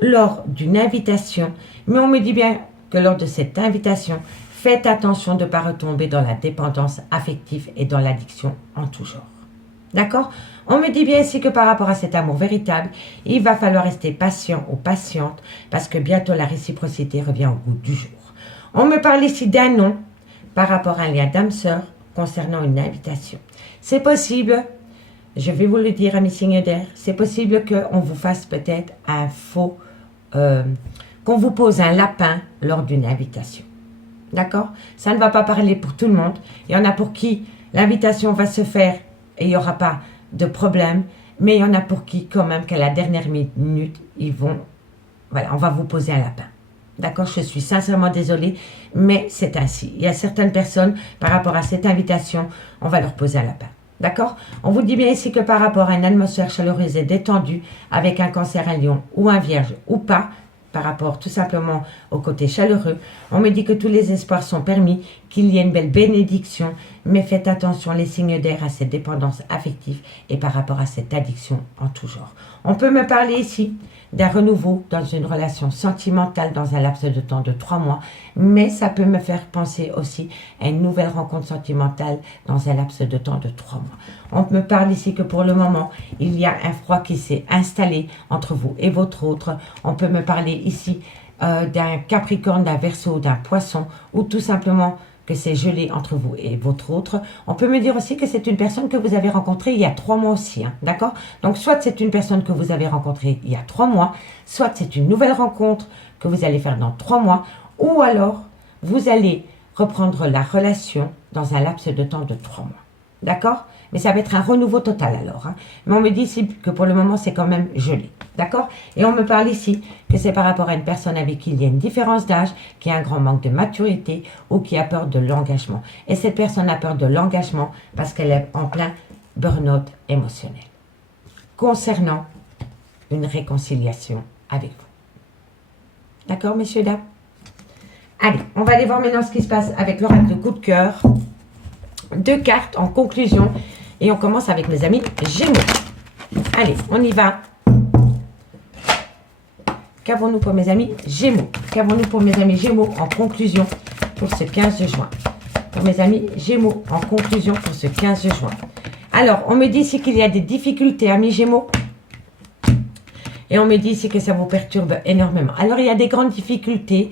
lors d'une invitation. Mais on me dit bien que lors de cette invitation, faites attention de ne pas retomber dans la dépendance affective et dans l'addiction en tout genre. D'accord? On me dit bien ici que par rapport à cet amour véritable, il va falloir rester patient ou patiente parce que bientôt la réciprocité revient au goût du jour. On me parle ici d'un nom par rapport à un lien d'âme-sœur concernant une invitation. C'est possible, je vais vous le dire à mes signes d'air, c'est possible qu'on vous fasse peut-être un faux, qu'on vous pose un lapin lors d'une invitation. D'accord? Ça ne va pas parler pour tout le monde. Il y en a pour qui l'invitation va se faire et il n'y aura pas de problème, mais il y en a pour qui quand même qu'à la dernière minute, voilà, on va vous poser un lapin. D'accord, je suis sincèrement désolée, mais c'est ainsi. Il y a certaines personnes, par rapport à cette invitation, on va leur poser un lapin. D'accord? On vous dit bien ici que par rapport à une atmosphère chaleureuse et détendue, avec un cancer, un lion ou un vierge ou pas, par rapport tout simplement au côté chaleureux, on me dit que tous les espoirs sont permis, qu'il y ait une belle bénédiction, mais faites attention les signes d'air à cette dépendance affective et par rapport à cette addiction en tout genre. On peut me parler ici d'un renouveau dans une relation sentimentale dans un laps de temps de 3 mois, mais ça peut me faire penser aussi à une nouvelle rencontre sentimentale dans un laps de temps de 3 mois. On me parle ici que pour le moment, il y a un froid qui s'est installé entre vous et votre autre. On peut me parler ici d'un Capricorne, d'un Verseau, d'un Poisson, ou tout simplement que c'est gelé entre vous et votre autre. On peut me dire aussi que c'est une personne que vous avez rencontrée il y a 3 mois aussi, hein, d'accord? Donc, soit c'est une personne que vous avez rencontrée il y a 3 mois, soit c'est une nouvelle rencontre que vous allez faire dans 3 mois, ou alors vous allez reprendre la relation dans un laps de temps de 3 mois, d'accord? Mais ça va être un renouveau total alors, hein. Mais on me dit ici que pour le moment, c'est quand même gelé, d'accord? Et on me parle ici que c'est par rapport à une personne avec qui il y a une différence d'âge, qui a un grand manque de maturité ou qui a peur de l'engagement. Et cette personne a peur de l'engagement parce qu'elle est en plein burn-out émotionnel. Concernant une réconciliation avec vous. D'accord, messieurs, dames? Allez, on va aller voir maintenant ce qui se passe avec l'oracle de coup de cœur. 2 cartes en conclusion. Et on commence avec mes amis Gémeaux. Allez, on y va. Qu'avons-nous pour mes amis Gémeaux? Qu'avons-nous pour mes amis Gémeaux en conclusion pour ce 15 juin? Pour mes amis Gémeaux en conclusion pour ce 15 juin. Alors, on me dit ici qu'il y a des difficultés, amis Gémeaux. Et on me dit ici que ça vous perturbe énormément. Alors, il y a des grandes difficultés,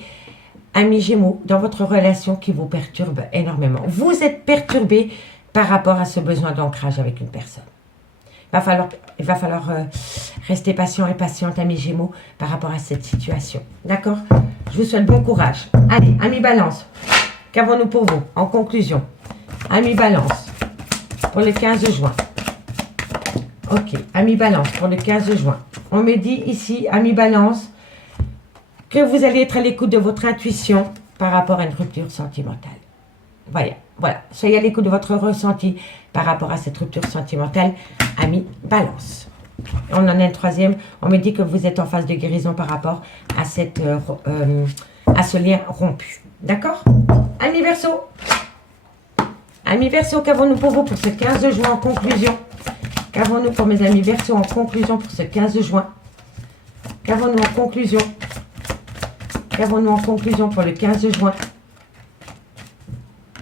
amis Gémeaux, dans votre relation qui vous perturbent énormément. Vous êtes perturbé par rapport à ce besoin d'ancrage avec une personne. Il va falloir rester patient et patiente, amis Gémeaux, par rapport à cette situation. D'accord? Je vous souhaite bon courage. Allez, amis Balance, qu'avons-nous pour vous en conclusion? Amis Balance, pour le 15 juin. Ok, amis Balance, pour le 15 juin. On me dit ici, amis Balance, que vous allez être à l'écoute de votre intuition par rapport à une rupture sentimentale. Voilà. Soyez à l'écoute de votre ressenti par rapport à cette rupture sentimentale, amis Balance. On en a un troisième. On me dit que vous êtes en phase de guérison par rapport à, à ce lien rompu. D'accord? Amis Verseau. Amis Verseau, qu'avons-nous pour vous pour ce 15 juin en conclusion? Qu'avons-nous pour mes amis Verseau en conclusion pour ce 15 juin? Qu'avons-nous en conclusion? Qu'avons-nous en conclusion pour le 15 juin?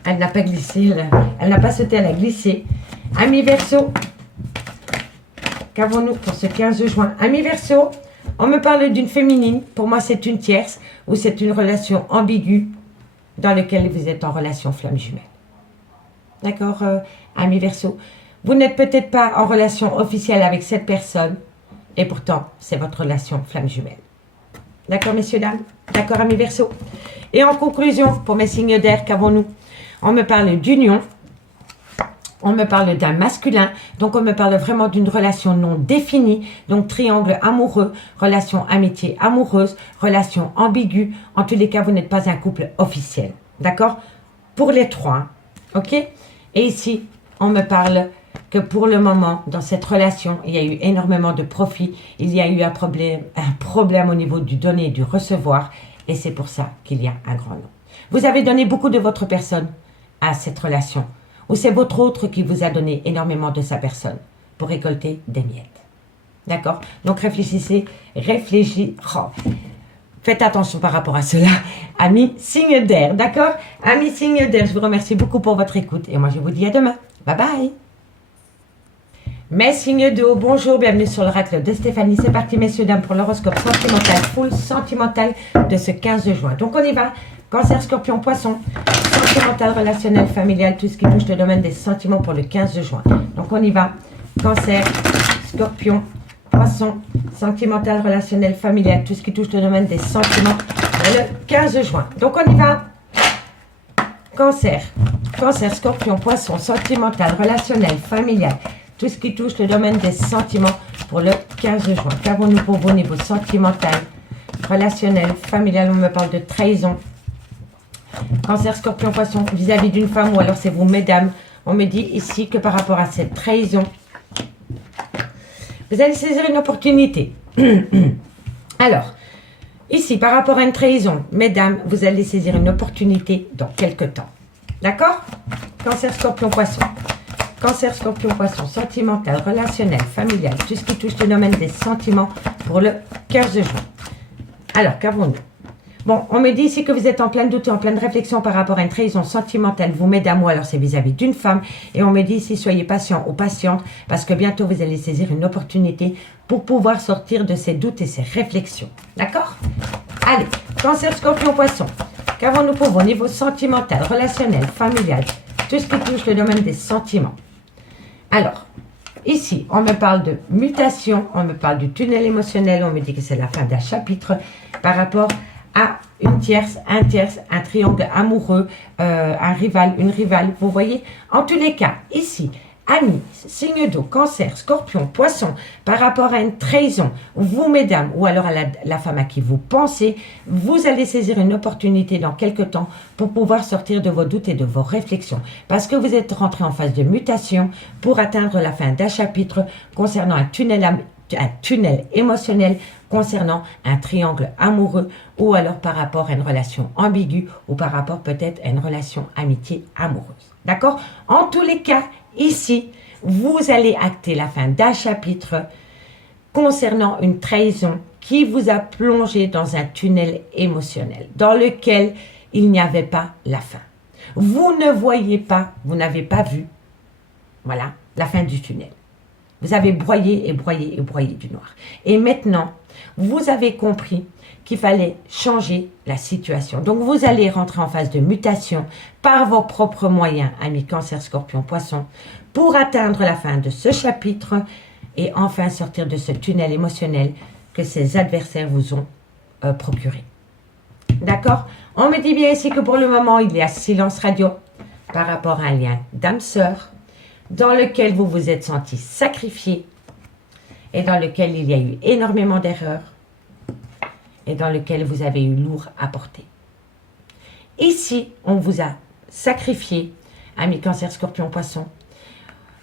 Elle n'a pas glissé, elle n'a pas sauté, elle a glissé. Amis Verseau, qu'avons-nous pour ce 15 juin? Amis Verseau, on me parle d'une féminine. Pour moi, c'est une tierce ou c'est une relation ambiguë dans laquelle vous êtes en relation flamme jumelle. D'accord, amis Verseau? Vous n'êtes peut-être pas en relation officielle avec cette personne et pourtant, c'est votre relation flamme jumelle. D'accord, messieurs, dames? D'accord, amis Verseau? Et en conclusion, pour mes signes d'air, qu'avons-nous? On me parle d'union, on me parle d'un masculin, donc on me parle vraiment d'une relation non définie, donc triangle amoureux, relation amitié amoureuse, relation ambiguë. En tous les cas, vous n'êtes pas un couple officiel, d'accord? Pour les trois, hein, ok? Et ici, on me parle que pour le moment, dans cette relation, il y a eu énormément de profits, il y a eu un problème au niveau du donner et du recevoir, et c'est pour ça qu'il y a un grand nom. Vous avez donné beaucoup de votre personne à cette relation, ou c'est votre autre qui vous a donné énormément de sa personne pour récolter des miettes. D'accord? Donc réfléchissez, faites attention par rapport à cela, amis signe d'air, d'accord? Amis signe d'air, je vous remercie beaucoup pour votre écoute et moi je vous dis à demain. Bye bye. Mes signes d'eau, bonjour, bienvenue sur l'oracle de Stéphanie. C'est parti messieurs, dames, pour l'horoscope sentimental, full sentimental de ce 15 juin. Donc on y va. Cancer, Scorpion, Poisson, sentimental, relationnel, familial, tout ce qui touche le domaine des sentiments pour le 15 juin. Donc on y va. Cancer, Scorpion, Poisson, sentimental, relationnel, familial, tout ce qui touche le domaine des sentiments pour le 15 juin. Donc on y va. Cancer, Scorpion, Poisson, sentimental, relationnel, familial, tout ce qui touche le domaine des sentiments pour le 15 juin. Qu'avons-nous pour vous au niveau sentimental, relationnel, familial? On me parle de trahison. Cancer, Scorpion, Poisson, vis-à-vis d'une femme, ou alors c'est vous, mesdames. On me dit ici que par rapport à cette trahison, vous allez saisir une opportunité. Alors, ici, par rapport à une trahison, mesdames, vous allez saisir une opportunité dans quelques temps. D'accord? Cancer, Scorpion, Poisson. Cancer, Scorpion, Poisson, sentimental, relationnel, familial, tout ce qui touche le domaine des sentiments pour le 15 juin. Alors, qu'avons-nous? Bon, on me dit ici que vous êtes en plein doute et en pleine réflexion par rapport à une trahison sentimentale, vous, mesdames, ou alors c'est vis-à-vis d'une femme. Et on me dit ici, soyez patient ou patiente, parce que bientôt vous allez saisir une opportunité pour pouvoir sortir de ces doutes et ces réflexions. D'accord? Allez, Cancer, Scorpion, Poisson. Qu'avons-nous pour vous au niveau sentimental, relationnel, familial, tout ce qui touche le domaine des sentiments? Alors, ici, on me parle de mutation, on me parle du tunnel émotionnel, on me dit que c'est la fin d'un chapitre par rapport à une tierce, un triangle amoureux, un rival, une rivale, vous voyez? En tous les cas, ici, amis, signe d'eau, Cancer, Scorpion, Poisson, par rapport à une trahison, vous, mesdames, ou alors à la femme à qui vous pensez, vous allez saisir une opportunité dans quelques temps pour pouvoir sortir de vos doutes et de vos réflexions. Parce que vous êtes rentré en phase de mutation pour atteindre la fin d'un chapitre concernant un tunnel émotionnel, concernant un triangle amoureux, ou alors par rapport à une relation ambiguë, ou par rapport peut-être à une relation amitié amoureuse. D'accord? En tous les cas, ici, vous allez acter la fin d'un chapitre concernant une trahison qui vous a plongé dans un tunnel émotionnel, dans lequel il n'y avait pas la fin. Vous ne voyez pas, vous n'avez pas vu, voilà, la fin du tunnel. Vous avez broyé et broyé et broyé du noir. Et maintenant, vous avez compris qu'il fallait changer la situation. Donc, vous allez rentrer en phase de mutation par vos propres moyens, amis Cancer, Scorpion, Poisson, pour atteindre la fin de ce chapitre et enfin sortir de ce tunnel émotionnel que ces adversaires vous ont procuré. D'accord? On me dit bien ici que pour le moment, il y a silence radio par rapport à un lien d'âme-sœur dans lequel vous vous êtes senti sacrifié et dans lequel il y a eu énormément d'erreurs et dans lequel vous avez eu lourd à porter. Ici, on vous a sacrifié, amis Cancer, Scorpion, Poisson.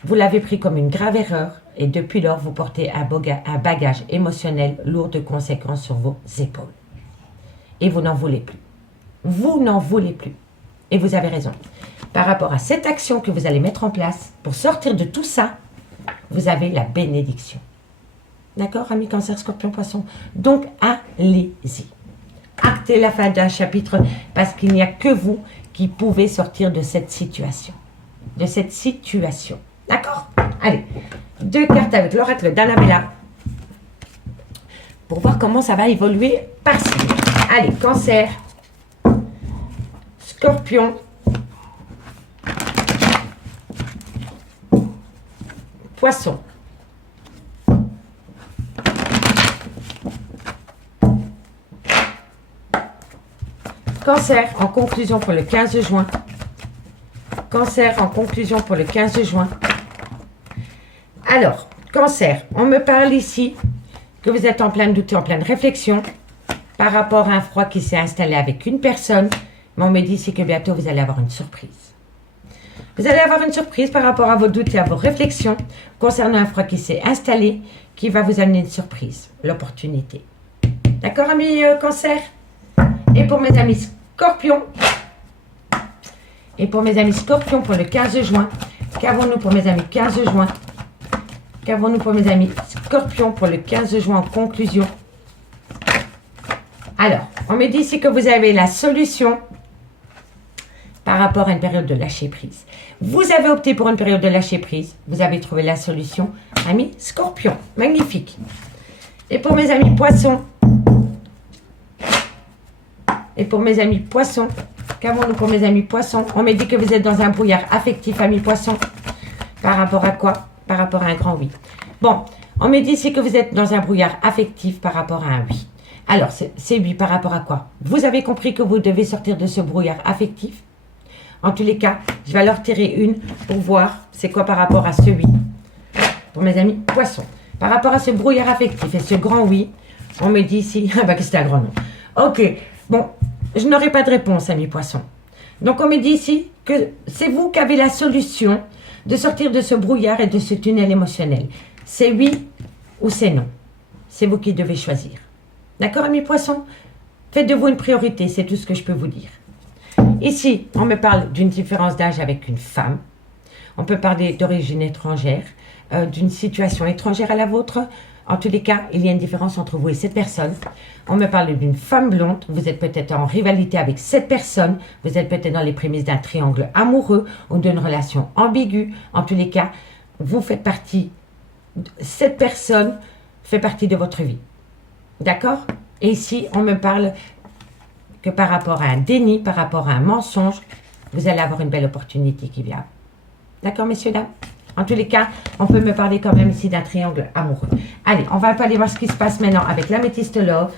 Vous l'avez pris comme une grave erreur et depuis lors, vous portez un bagage émotionnel lourd de conséquences sur vos épaules. Et vous n'en voulez plus. Vous n'en voulez plus. Et vous avez raison. Par rapport à cette action que vous allez mettre en place pour sortir de tout ça, vous avez la bénédiction. D'accord, amis Cancer, Scorpion, Poisson? Donc, allez-y. Actez la fin d'un chapitre parce qu'il n'y a que vous qui pouvez sortir de cette situation. D'accord? Allez, 2 cartes avec l'oracle d'Annabella pour voir comment ça va évoluer par signe. Allez, Cancer, Scorpion, Poisson. Cancer en conclusion pour le 15 juin. Cancer en conclusion pour le 15 juin. Alors, Cancer, on me parle ici que vous êtes en plein doute et en pleine réflexion par rapport à un froid qui s'est installé avec une personne. Mais on me dit ici que bientôt vous allez avoir une surprise. Vous allez avoir une surprise par rapport à vos doutes et à vos réflexions concernant un froid qui s'est installé, qui va vous amener une surprise, l'opportunité. D'accord, amis Cancer? Et pour mes amis Scorpions, Et pour mes amis scorpions, pour le 15 juin, qu'avons-nous pour mes amis 15 juin? Qu'avons-nous pour mes amis scorpions pour le 15 juin en conclusion? Alors, on me dit ici que vous avez la solution par rapport à une période de lâcher prise. Vous avez opté pour une période de lâcher prise. Vous avez trouvé la solution, amis scorpions. Magnifique. Et pour mes amis poissons, qu'avons-nous pour mes amis poissons? On me dit que vous êtes dans un brouillard affectif, amis poissons. Par rapport à quoi? Par rapport à un grand oui. Bon, on me dit ici que vous êtes dans un brouillard affectif par rapport à un oui. Alors, c'est oui par rapport à quoi? Vous avez compris que vous devez sortir de ce brouillard affectif. En tous les cas, je vais alors tirer une pour voir c'est quoi par rapport à ce oui. Pour mes amis poissons. Par rapport à ce brouillard affectif et ce grand oui, on me dit ici que c'est un grand nom. Ok, bon, je n'aurai pas de réponse, amis poissons. Donc, on me dit ici que c'est vous qui avez la solution de sortir de ce brouillard et de ce tunnel émotionnel. C'est oui ou c'est non. C'est vous qui devez choisir. D'accord, amis poissons? Faites de vous une priorité, c'est tout ce que je peux vous dire. Ici, on me parle d'une différence d'âge avec une femme. On peut parler d'origine étrangère, d'une situation étrangère à la vôtre. En tous les cas, il y a une différence entre vous et cette personne. On me parle d'une femme blonde. Vous êtes peut-être en rivalité avec cette personne. Vous êtes peut-être dans les prémices d'un triangle amoureux ou d'une relation ambiguë. En tous les cas, vous faites partie. Cette personne fait partie de votre vie. D'accord? Et ici, on me parle que par rapport à un déni, par rapport à un mensonge, vous allez avoir une belle opportunité qui vient. D'accord, messieurs, dames? En tous les cas, on peut me parler quand même ici d'un triangle amoureux. Allez, on va un peu aller voir ce qui se passe maintenant avec l'améthyste love.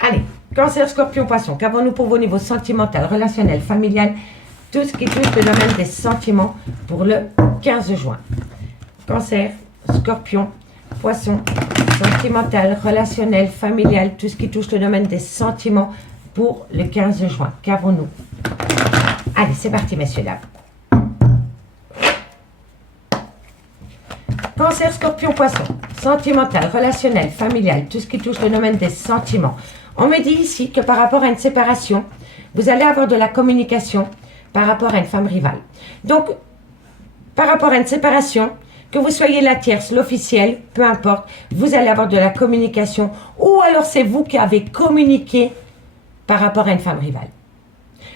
Allez, cancer, scorpion, poisson. Qu'avons-nous pour vos niveaux sentimental, relationnel, familial, tout ce qui touche le domaine des sentiments pour le 15 juin. Cancer, scorpion, poisson, sentimental, relationnel, familial, tout ce qui touche le domaine des sentiments pour le 15 juin. Qu'avons-nous? Allez, c'est parti, messieurs, dames. Cancer, scorpion, poisson, sentimental, relationnel, familial, tout ce qui touche le domaine des sentiments. On me dit ici que par rapport à une séparation, vous allez avoir de la communication par rapport à une femme rivale. Donc, par rapport à une séparation, que vous soyez la tierce, l'officielle, peu importe, vous allez avoir de la communication ou alors c'est vous qui avez communiqué par rapport à une femme rivale.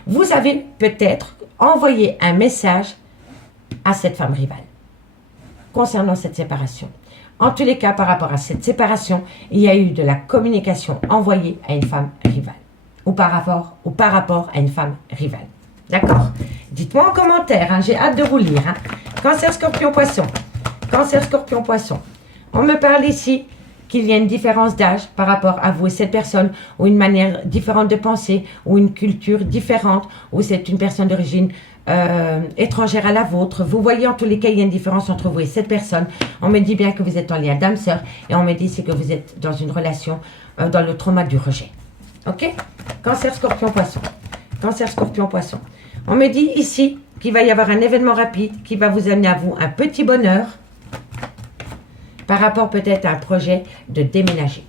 Vous avez peut-être envoyé un message à cette femme rivale concernant cette séparation. En tous les cas, par rapport à cette séparation, il y a eu de la communication envoyée à une femme rivale ou par rapport à une femme rivale. D'accord? Dites-moi en commentaire, hein, j'ai hâte de vous lire. Hein. Cancer, scorpion, poisson. Cancer, scorpion, poisson. On me parle ici qu'il y a une différence d'âge par rapport à vous et cette personne, ou une manière différente de penser, ou une culture différente, ou c'est une personne d'origine étrangère à la vôtre. Vous voyez, en tous les cas, il y a une différence entre vous et cette personne. On me dit bien que vous êtes en lien d'âme-sœur, et on me dit c'est que vous êtes dans une relation, dans le trauma du rejet. Ok? Cancer, scorpion, poisson. Cancer, scorpion, poisson. On me dit ici qu'il va y avoir un événement rapide qui va vous amener à vous un petit bonheur par rapport peut-être à un projet de déménager.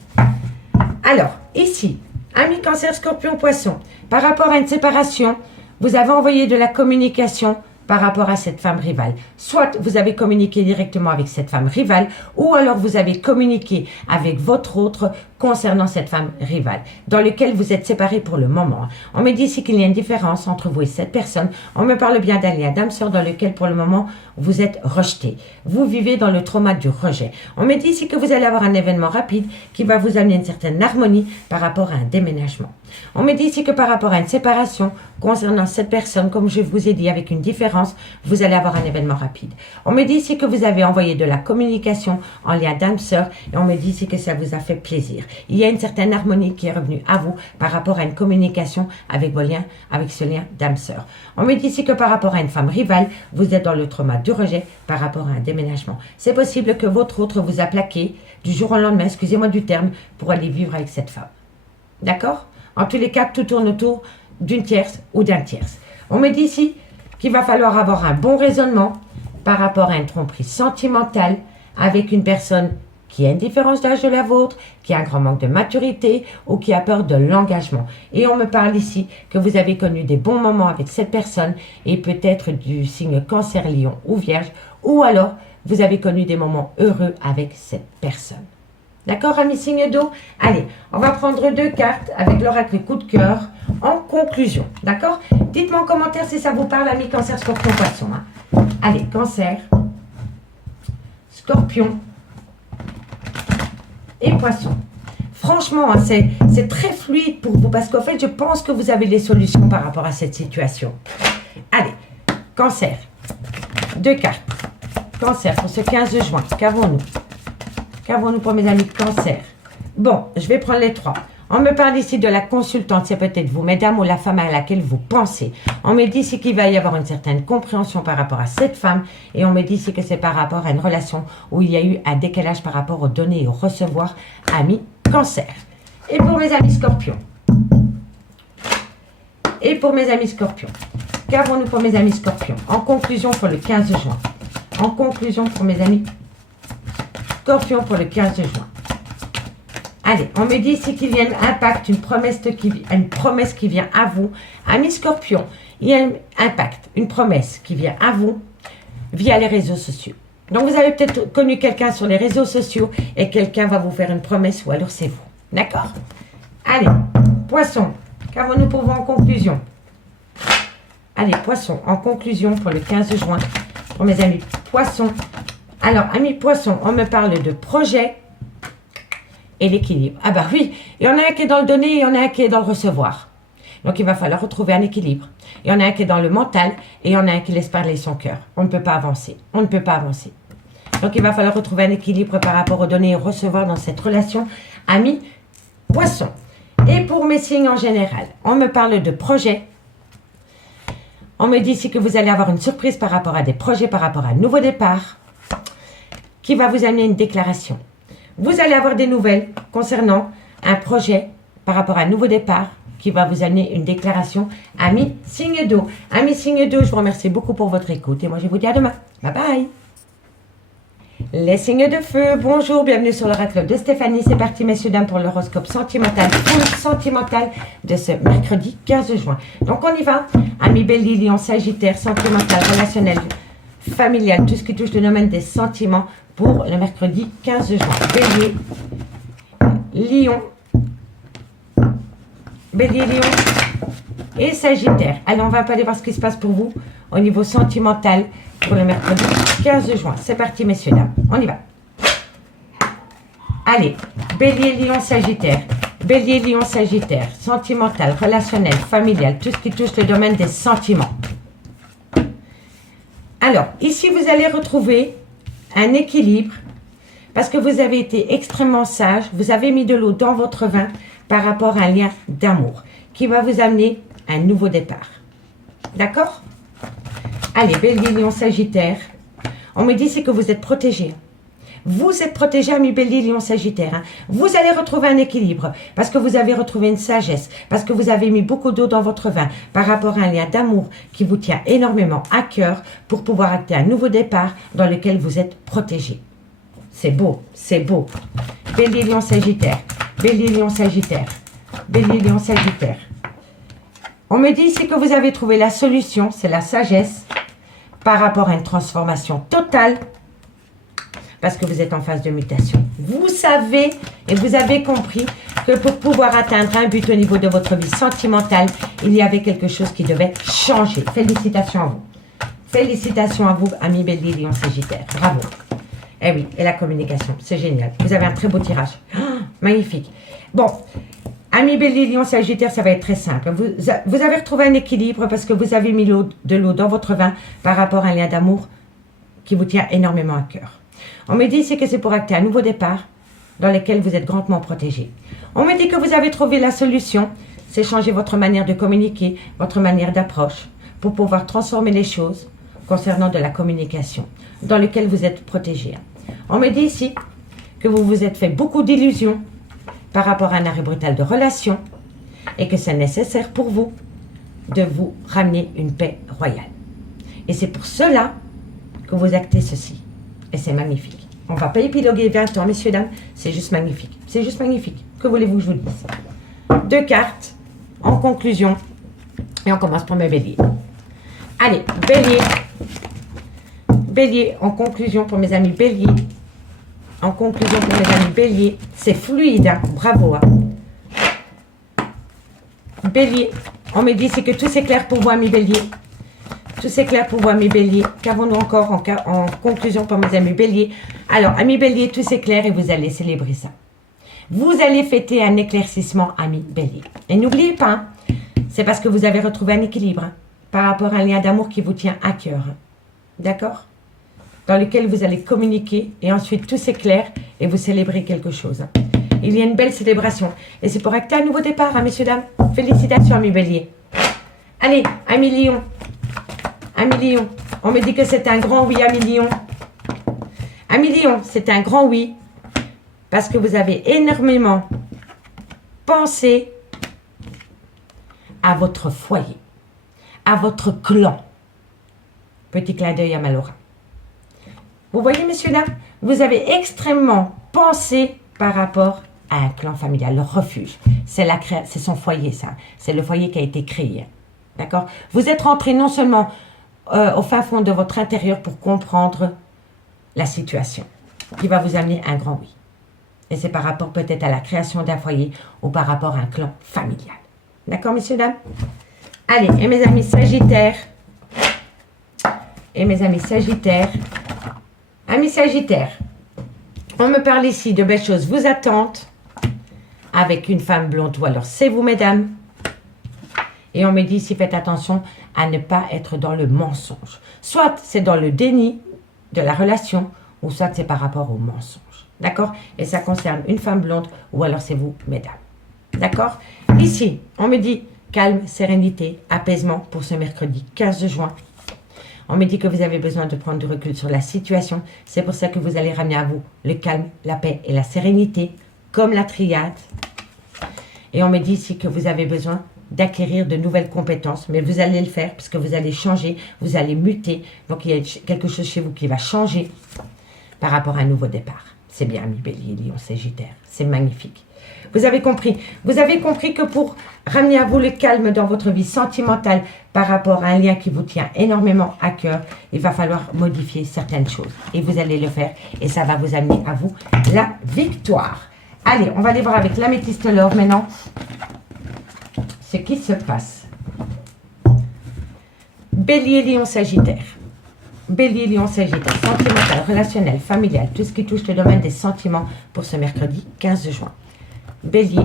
Alors, ici, amis cancer, scorpion, poisson, par rapport à une séparation, vous avez envoyé de la communication par rapport à cette femme rivale. Soit vous avez communiqué directement avec cette femme rivale, ou alors vous avez communiqué avec votre autre concernant cette femme rivale, dans lequel vous êtes séparés pour le moment. On me dit ici qu'il y a une différence entre vous et cette personne. On me parle bien d'un lien d'âme-sœur dans lequel pour le moment vous êtes rejeté. Vous vivez dans le trauma du rejet. On me dit ici que vous allez avoir un événement rapide qui va vous amener une certaine harmonie par rapport à un déménagement. On me dit ici que par rapport à une séparation concernant cette personne, comme je vous ai dit, avec une différence, vous allez avoir un événement rapide. On me dit ici que vous avez envoyé de la communication en lien d'âme-sœur et on me dit ici que ça vous a fait plaisir. Il y a une certaine harmonie qui est revenue à vous par rapport à une communication avec vos liens, avec ce lien d'âme-sœur. On me dit ici que par rapport à une femme rivale, vous êtes dans le trauma du rejet par rapport à un déménagement. C'est possible que votre autre vous a plaqué du jour au lendemain, excusez-moi du terme, pour aller vivre avec cette femme. D'accord? En tous les cas, tout tourne autour d'une tierce ou d'un tierce. On me dit ici qu'il va falloir avoir un bon raisonnement par rapport à une tromperie sentimentale avec une personne qui a une différence d'âge de la vôtre, qui a un grand manque de maturité ou qui a peur de l'engagement. Et on me parle ici que vous avez connu des bons moments avec cette personne et peut-être du signe Cancer, Lion ou Vierge, ou alors vous avez connu des moments heureux avec cette personne. D'accord, amis signe d'eau? Allez, on va prendre 2 cartes avec l'oracle coup de cœur en conclusion. D'accord? Dites-moi en commentaire si ça vous parle, amis Cancer, Scorpion, Poisson. Hein. Allez, Cancer, Scorpion et Poisson. Franchement, hein, c'est très fluide pour vous parce qu'en fait, je pense que vous avez les solutions par rapport à cette situation. Allez, Cancer, 2 cartes. Cancer, pour ce 15 juin, qu'avons-nous? Qu'avons-nous pour mes amis de Cancer? Bon, je vais prendre les 3. On me parle ici de la consultante, c'est peut-être vous, mesdames, ou la femme à laquelle vous pensez. On me dit ici qu'il va y avoir une certaine compréhension par rapport à cette femme, et on me dit ici que c'est par rapport à une relation où il y a eu un décalage par rapport aux données et au recevoir, amis Cancer. Et pour mes amis Scorpions? Et pour mes amis Scorpions? Qu'avons-nous pour mes amis Scorpions? En conclusion pour le 15 juin. En conclusion pour mes amis Scorpions pour le 15 juin. Allez, on me dit ici qu'il y a un impact, une promesse qui vient à vous. Amis Scorpions, il y a un impact, une promesse qui vient à vous via les réseaux sociaux. Donc vous avez peut-être connu quelqu'un sur les réseaux sociaux et quelqu'un va vous faire une promesse ou alors c'est vous. D'accord? Allez, Poisson, qu'avons-nous pour vous en conclusion? Allez, Poisson, en conclusion pour le 15 juin, pour mes amis Poissons. Alors, amis Poissons, on me parle de projet et l'équilibre. Ah bah oui, il y en a un qui est dans le donner et il y en a un qui est dans le recevoir. Donc, il va falloir retrouver un équilibre. Il y en a un qui est dans le mental et il y en a un qui laisse parler son cœur. On ne peut pas avancer. On ne peut pas avancer. Donc, il va falloir retrouver un équilibre par rapport aux données et au recevoir dans cette relation. Amis Poissons. Et pour mes signes en général, on me parle de projet. On me dit ici que vous allez avoir une surprise par rapport à des projets, par rapport à un nouveau départ qui va vous amener une déclaration. Vous allez avoir des nouvelles concernant un projet par rapport à un nouveau départ qui va vous amener une déclaration. Amis signe d'eau. Amis signe d'eau, je vous remercie beaucoup pour votre écoute et moi je vous dis à demain. Bye bye. Les signes de feu, bonjour, bienvenue sur l'oracle de Stéphanie. C'est parti messieurs dames pour l'horoscope sentimental, de ce mercredi 15 juin. Donc on y va, amis Bélier, Lion, Sagittaire, sentimental, relationnel, familial, tout ce qui touche le domaine des sentiments pour le mercredi 15 juin. Bélier, Lion et Sagittaire. Allez, on va aller voir ce qui se passe pour vous au niveau sentimental pour le mercredi 15 juin. C'est parti, messieurs, dames. On y va. Allez, Bélier, Lion, Sagittaire. Bélier, Lion, Sagittaire. Sentimental, relationnel, familial, tout ce qui touche le domaine des sentiments. Alors, ici, vous allez retrouver un équilibre parce que vous avez été extrêmement sage. Vous avez mis de l'eau dans votre vin par rapport à un lien d'amour qui va vous amener un nouveau départ. D'accord? Allez, Bélier, Lion, Sagittaire. On me dit c'est que vous êtes protégé. Vous êtes protégé, amis Bélier, Lion, Sagittaire. Hein. Vous allez retrouver un équilibre parce que vous avez retrouvé une sagesse, parce que vous avez mis beaucoup d'eau dans votre vin par rapport à un lien d'amour qui vous tient énormément à cœur pour pouvoir acter un nouveau départ dans lequel vous êtes protégé. C'est beau, c'est beau. Bélier, Lion, Sagittaire. Bélier, Lion, Sagittaire. Bélier, Lion, Sagittaire. On me dit ici que vous avez trouvé la solution, c'est la sagesse, par rapport à une transformation totale, parce que vous êtes en phase de mutation. Vous savez et vous avez compris que pour pouvoir atteindre un but au niveau de votre vie sentimentale, il y avait quelque chose qui devait changer. Félicitations à vous. Félicitations à vous, amis Bélier, Lion, Sagittaire. Bravo. Eh oui, et la communication, c'est génial. Vous avez un très beau tirage. Oh, magnifique. Bon, amis Bélier, Lion, Sagittaire, ça va être très simple. Vous avez retrouvé un équilibre parce que vous avez mis de l'eau dans votre vin par rapport à un lien d'amour qui vous tient énormément à cœur. On me dit ici que c'est pour acter un nouveau départ dans lequel vous êtes grandement protégé. On me dit que vous avez trouvé la solution, c'est changer votre manière de communiquer, votre manière d'approche pour pouvoir transformer les choses concernant de la communication dans lequel vous êtes protégé. On me dit ici que vous vous êtes fait beaucoup d'illusions par rapport à un arrêt brutal de relation et que c'est nécessaire pour vous de vous ramener une paix royale. Et c'est pour cela que vous actez ceci. Et c'est magnifique. On ne va pas épiloguer 20 ans, messieurs, dames. C'est juste magnifique. C'est juste magnifique. Que voulez-vous que je vous dise? 2 cartes en conclusion. Et on commence pour mes béliers. Allez, bélier. Bélier, en conclusion pour mes amis béliers. En conclusion pour mes amis béliers. C'est fluide, hein. Bravo. Hein. Bélier, on me dit c'est que tout s'éclaire pour vous, amis béliers. Tout s'éclaire pour vous, amis béliers. Qu'avons-nous encore en conclusion pour mes amis béliers? Alors, amis béliers, tout s'éclaire et vous allez célébrer ça. Vous allez fêter un éclaircissement, amis béliers. Et n'oubliez pas, hein, c'est parce que vous avez retrouvé un équilibre hein, par rapport à un lien d'amour qui vous tient à cœur. Hein. D'accord? Dans lequel vous allez communiquer et ensuite tout s'éclaire et vous célébrez quelque chose. Hein. Il y a une belle célébration. Et c'est pour acter un nouveau départ, hein, messieurs, dames. Félicitations, amis béliers. Allez, amis lions. Amis lions. On me dit que c'est un grand oui, amis lions. Amis lions, c'est un grand oui. Parce que vous avez énormément pensé à votre foyer, à votre clan. Petit clin d'œil à Malora. Vous voyez, messieurs, dames, vous avez extrêmement pensé par rapport à un clan familial, le refuge. C'est son foyer, ça. C'est le foyer qui a été créé. D'accord? Vous êtes rentré non seulement au fin fond de votre intérieur pour comprendre la situation qui va vous amener un grand oui. Et c'est par rapport peut-être à la création d'un foyer ou par rapport à un clan familial. D'accord, messieurs, dames? Allez, et mes amis sagittaires. Et mes amis sagittaires. Amis sagittaires, on me parle ici de belles choses vous attendent avec une femme blonde ou alors c'est vous, mesdames. Et on me dit ici, faites attention à ne pas être dans le mensonge. Soit c'est dans le déni de la relation ou soit c'est par rapport au mensonge. D'accord? Et ça concerne une femme blonde ou alors c'est vous, mesdames. D'accord? Ici, on me dit calme, sérénité, apaisement pour ce mercredi 15 juin. On me dit que vous avez besoin de prendre du recul sur la situation. C'est pour ça que vous allez ramener à vous le calme, la paix et la sérénité, comme la triade. Et on me dit ici que vous avez besoin d'acquérir de nouvelles compétences, mais vous allez le faire parce que vous allez changer, vous allez muter. Donc, il y a quelque chose chez vous qui va changer par rapport à un nouveau départ. C'est bien, ami Bélier, Lion, Sagittaire. C'est magnifique. Vous avez compris. Vous avez compris que pour ramener à vous le calme dans votre vie sentimentale par rapport à un lien qui vous tient énormément à cœur, il va falloir modifier certaines choses. Et vous allez le faire et ça va vous amener à vous la victoire. Allez, on va aller voir avec l'améthyste l'or maintenant ce qui se passe. Bélier, Lion, Sagittaire. Bélier, Lion, Sagittaire. Sentimental, relationnel, familial, tout ce qui touche le domaine des sentiments pour ce mercredi 15 juin. Bélier,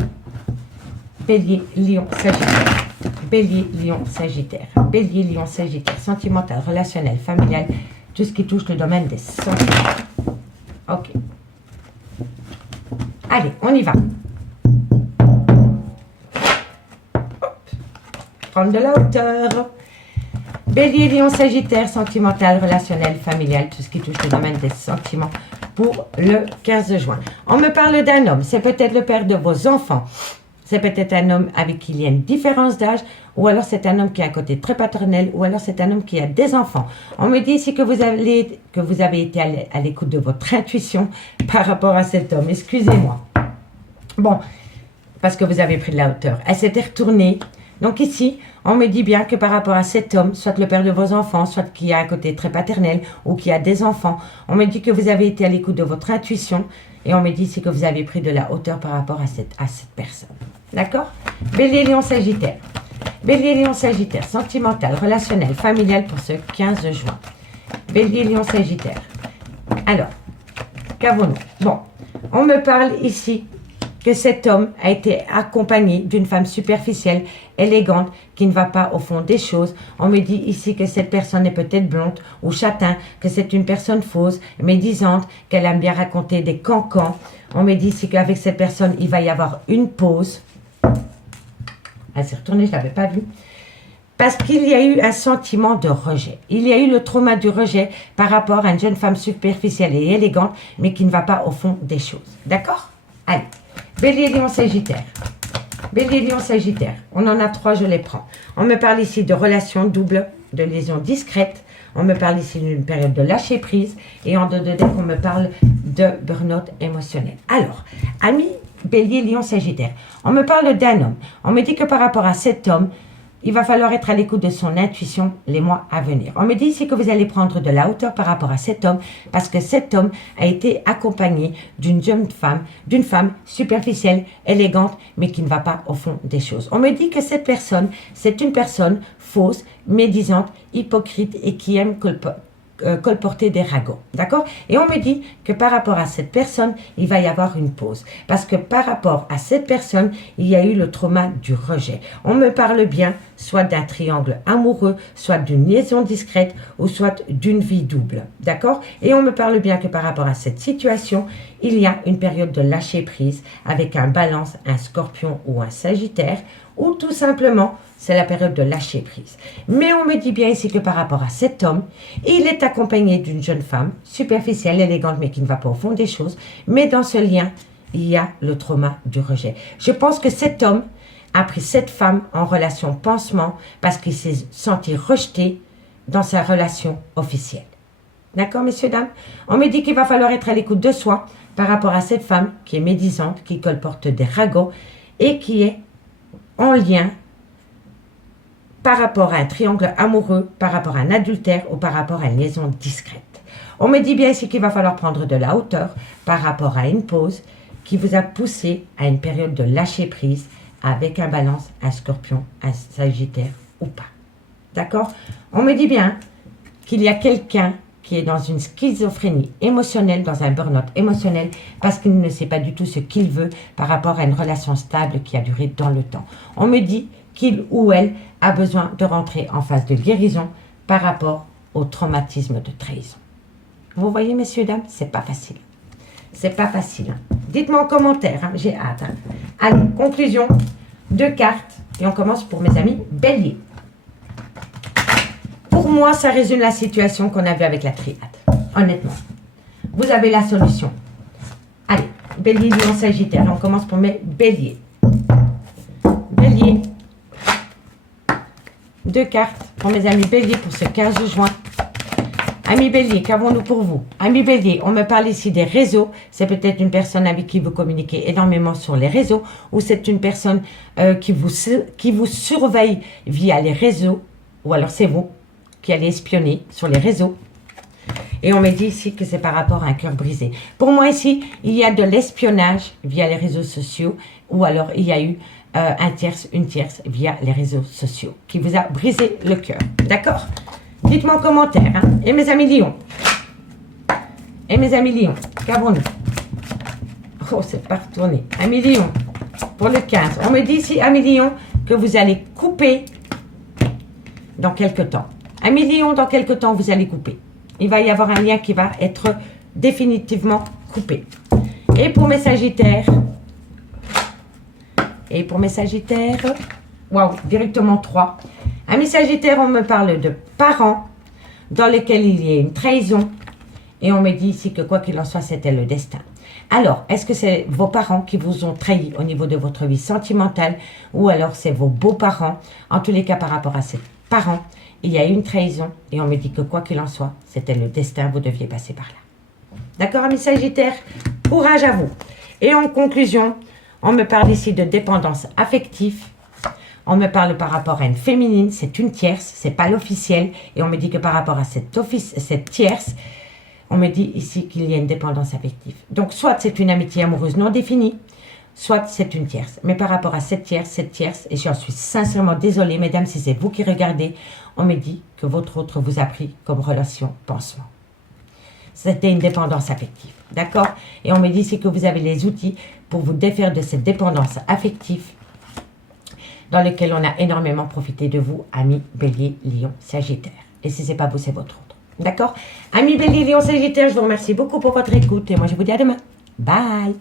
Bélier, Lion, Sagittaire. Bélier, Lion, Sagittaire. Bélier, Lion, Sagittaire. Sentimental, relationnel, familial, tout ce qui touche le domaine des sentiments. Ok. Allez, on y va. Hop. Prendre de la hauteur. Bélier, Lion, Sagittaire, sentimental, relationnel, familial, tout ce qui touche le domaine des sentiments pour le 15 juin. On me parle d'un homme, c'est peut-être le père de vos enfants. C'est peut-être un homme avec qui il y a une différence d'âge, ou alors c'est un homme qui a un côté très paternel, ou alors c'est un homme qui a des enfants. On me dit ici que vous avez été à l'écoute de votre intuition par rapport à cet homme. Excusez-moi. Bon, parce que vous avez pris de la hauteur. Elle s'était retournée. Donc ici, on me dit bien que par rapport à cet homme, soit le père de vos enfants, soit qui a un côté très paternel ou qui a des enfants, on me dit que vous avez été à l'écoute de votre intuition et on me dit ici que vous avez pris de la hauteur par rapport à cette personne. D'accord? Bélier, Lion, Sagittaire. Bélier, Lion, Sagittaire. Sentimental, relationnel, familial pour ce 15 juin. Bélier, Lion, Sagittaire. Alors, qu'avons-nous? Bon, on me parle ici que cet homme a été accompagné d'une femme superficielle, élégante, qui ne va pas au fond des choses. On me dit ici que cette personne est peut-être blonde ou châtain, que c'est une personne fausse, médisante, qu'elle aime bien raconter des cancans. On me dit ici qu'avec cette personne, il va y avoir une pause. Elle s'est retournée, je ne l'avais pas vue. Parce qu'il y a eu un sentiment de rejet. Il y a eu le trauma du rejet par rapport à une jeune femme superficielle et élégante, mais qui ne va pas au fond des choses. D'accord? Allez. Bélier, Lion, Sagittaire. Bélier, Lion, Sagittaire. On en a 3, je les prends. On me parle ici de relations doubles, de liaisons discrètes. On me parle ici d'une période de lâcher prise. Et en 2 deck, on me parle de burn-out émotionnel. Alors, amis Bélier, Lion, Sagittaire, on me parle d'un homme. On me dit que par rapport à cet homme, il va falloir être à l'écoute de son intuition les mois à venir. On me dit ici que vous allez prendre de la hauteur par rapport à cet homme parce que cet homme a été accompagné d'une jeune femme, d'une femme superficielle, élégante, mais qui ne va pas au fond des choses. On me dit que cette personne, c'est une personne fausse, médisante, hypocrite et qui aime colporter des ragots, d'accord? Et on me dit que par rapport à cette personne, il va y avoir une pause. Parce que par rapport à cette personne, il y a eu le trauma du rejet. On me parle bien soit d'un triangle amoureux, soit d'une liaison discrète, ou soit d'une vie double, d'accord? Et on me parle bien que par rapport à cette situation, il y a une période de lâcher prise avec un balance, un scorpion ou un sagittaire, ou tout simplement, c'est la période de lâcher prise. Mais on me dit bien ici que par rapport à cet homme, il est accompagné d'une jeune femme, superficielle, élégante, mais qui ne va pas au fond des choses. Mais dans ce lien, il y a le trauma du rejet. Je pense que cet homme a pris cette femme en relation pansement parce qu'il s'est senti rejeté dans sa relation officielle. D'accord, messieurs, dames? On me dit qu'il va falloir être à l'écoute de soi par rapport à cette femme qui est médisante, qui colporte des ragots et qui est en lien par rapport à un triangle amoureux, par rapport à un adultère ou par rapport à une liaison discrète. On me dit bien ici qu'il va falloir prendre de la hauteur par rapport à une pause qui vous a poussé à une période de lâcher prise avec un balance, un scorpion, un sagittaire ou pas. D'accord? On me dit bien qu'il y a quelqu'un qui est dans une schizophrénie émotionnelle, dans un burn-out émotionnel, parce qu'il ne sait pas du tout ce qu'il veut par rapport à une relation stable qui a duré dans le temps. On me dit qu'il ou elle a besoin de rentrer en phase de guérison par rapport au traumatisme de trahison. Vous voyez, messieurs, dames, c'est pas facile. C'est pas facile. Hein. Dites-moi en commentaire, hein, j'ai hâte. Hein. Allez, conclusion, 2 cartes, et on commence pour mes amis Bélier. Pour moi, ça résume la situation qu'on a vue avec la triade. Honnêtement. Vous avez la solution. Allez, Bélier, Lion, Sagittaire. On commence pour mes Béliers. Bélier. 2 cartes pour mes amis Bélier pour ce 15 juin. Amis Bélier, qu'avons-nous pour vous? Amis Bélier, on me parle ici des réseaux. C'est peut-être une personne avec qui vous communiquez énormément sur les réseaux ou c'est une personne qui vous surveille via les réseaux ou alors c'est vous qui allez espionner sur les réseaux. Et on me dit ici que c'est par rapport à un cœur brisé. Pour moi ici, il y a de l'espionnage via les réseaux sociaux ou alors il y a eu une tierce via les réseaux sociaux qui vous a brisé le cœur. D'accord? Dites-moi en commentaire. Hein. Et mes amis Lions. Et mes amis Lions, qu'avons-nous? Oh, c'est pas retourné. Amis Lions, pour le 15. On me dit ici, amis Lions, que vous allez couper dans quelques temps. Amis Lions, dans quelques temps, vous allez couper. Il va y avoir un lien qui va être définitivement coupé. Et pour mes Sagittaires, waouh, directement 3. Amis Sagittaires, on me parle de parents dans lesquels il y a une trahison. Et on me dit ici que quoi qu'il en soit, c'était le destin. Alors, est-ce que c'est vos parents qui vous ont trahi au niveau de votre vie sentimentale ou alors c'est vos beaux-parents? En tous les cas, par rapport à ces parents, il y a eu une trahison et on me dit que quoi qu'il en soit, c'était le destin, vous deviez passer par là. D'accord, amis Sagittaires? Courage à vous. Et en conclusion, on me parle ici de dépendance affective. On me parle par rapport à une féminine, c'est une tierce, c'est pas l'officiel. Et on me dit que par rapport à cette tierce, on me dit ici qu'il y a une dépendance affective. Donc, soit c'est une amitié amoureuse non définie, soit c'est une tierce. Mais par rapport à cette tierce, et j'en suis sincèrement désolée, mesdames, si c'est vous qui regardez, on me dit que votre autre vous a pris comme relation pansement. C'était une dépendance affective, d'accord? Et on me dit ici que vous avez les outils pour vous défaire de cette dépendance affective dans lequel on a énormément profité de vous, amis Bélier, Lion, Sagittaire. Et si ce n'est pas vous, c'est votre autre. D'accord? Amis Bélier, Lion, Sagittaire, je vous remercie beaucoup pour votre écoute et moi je vous dis à demain. Bye!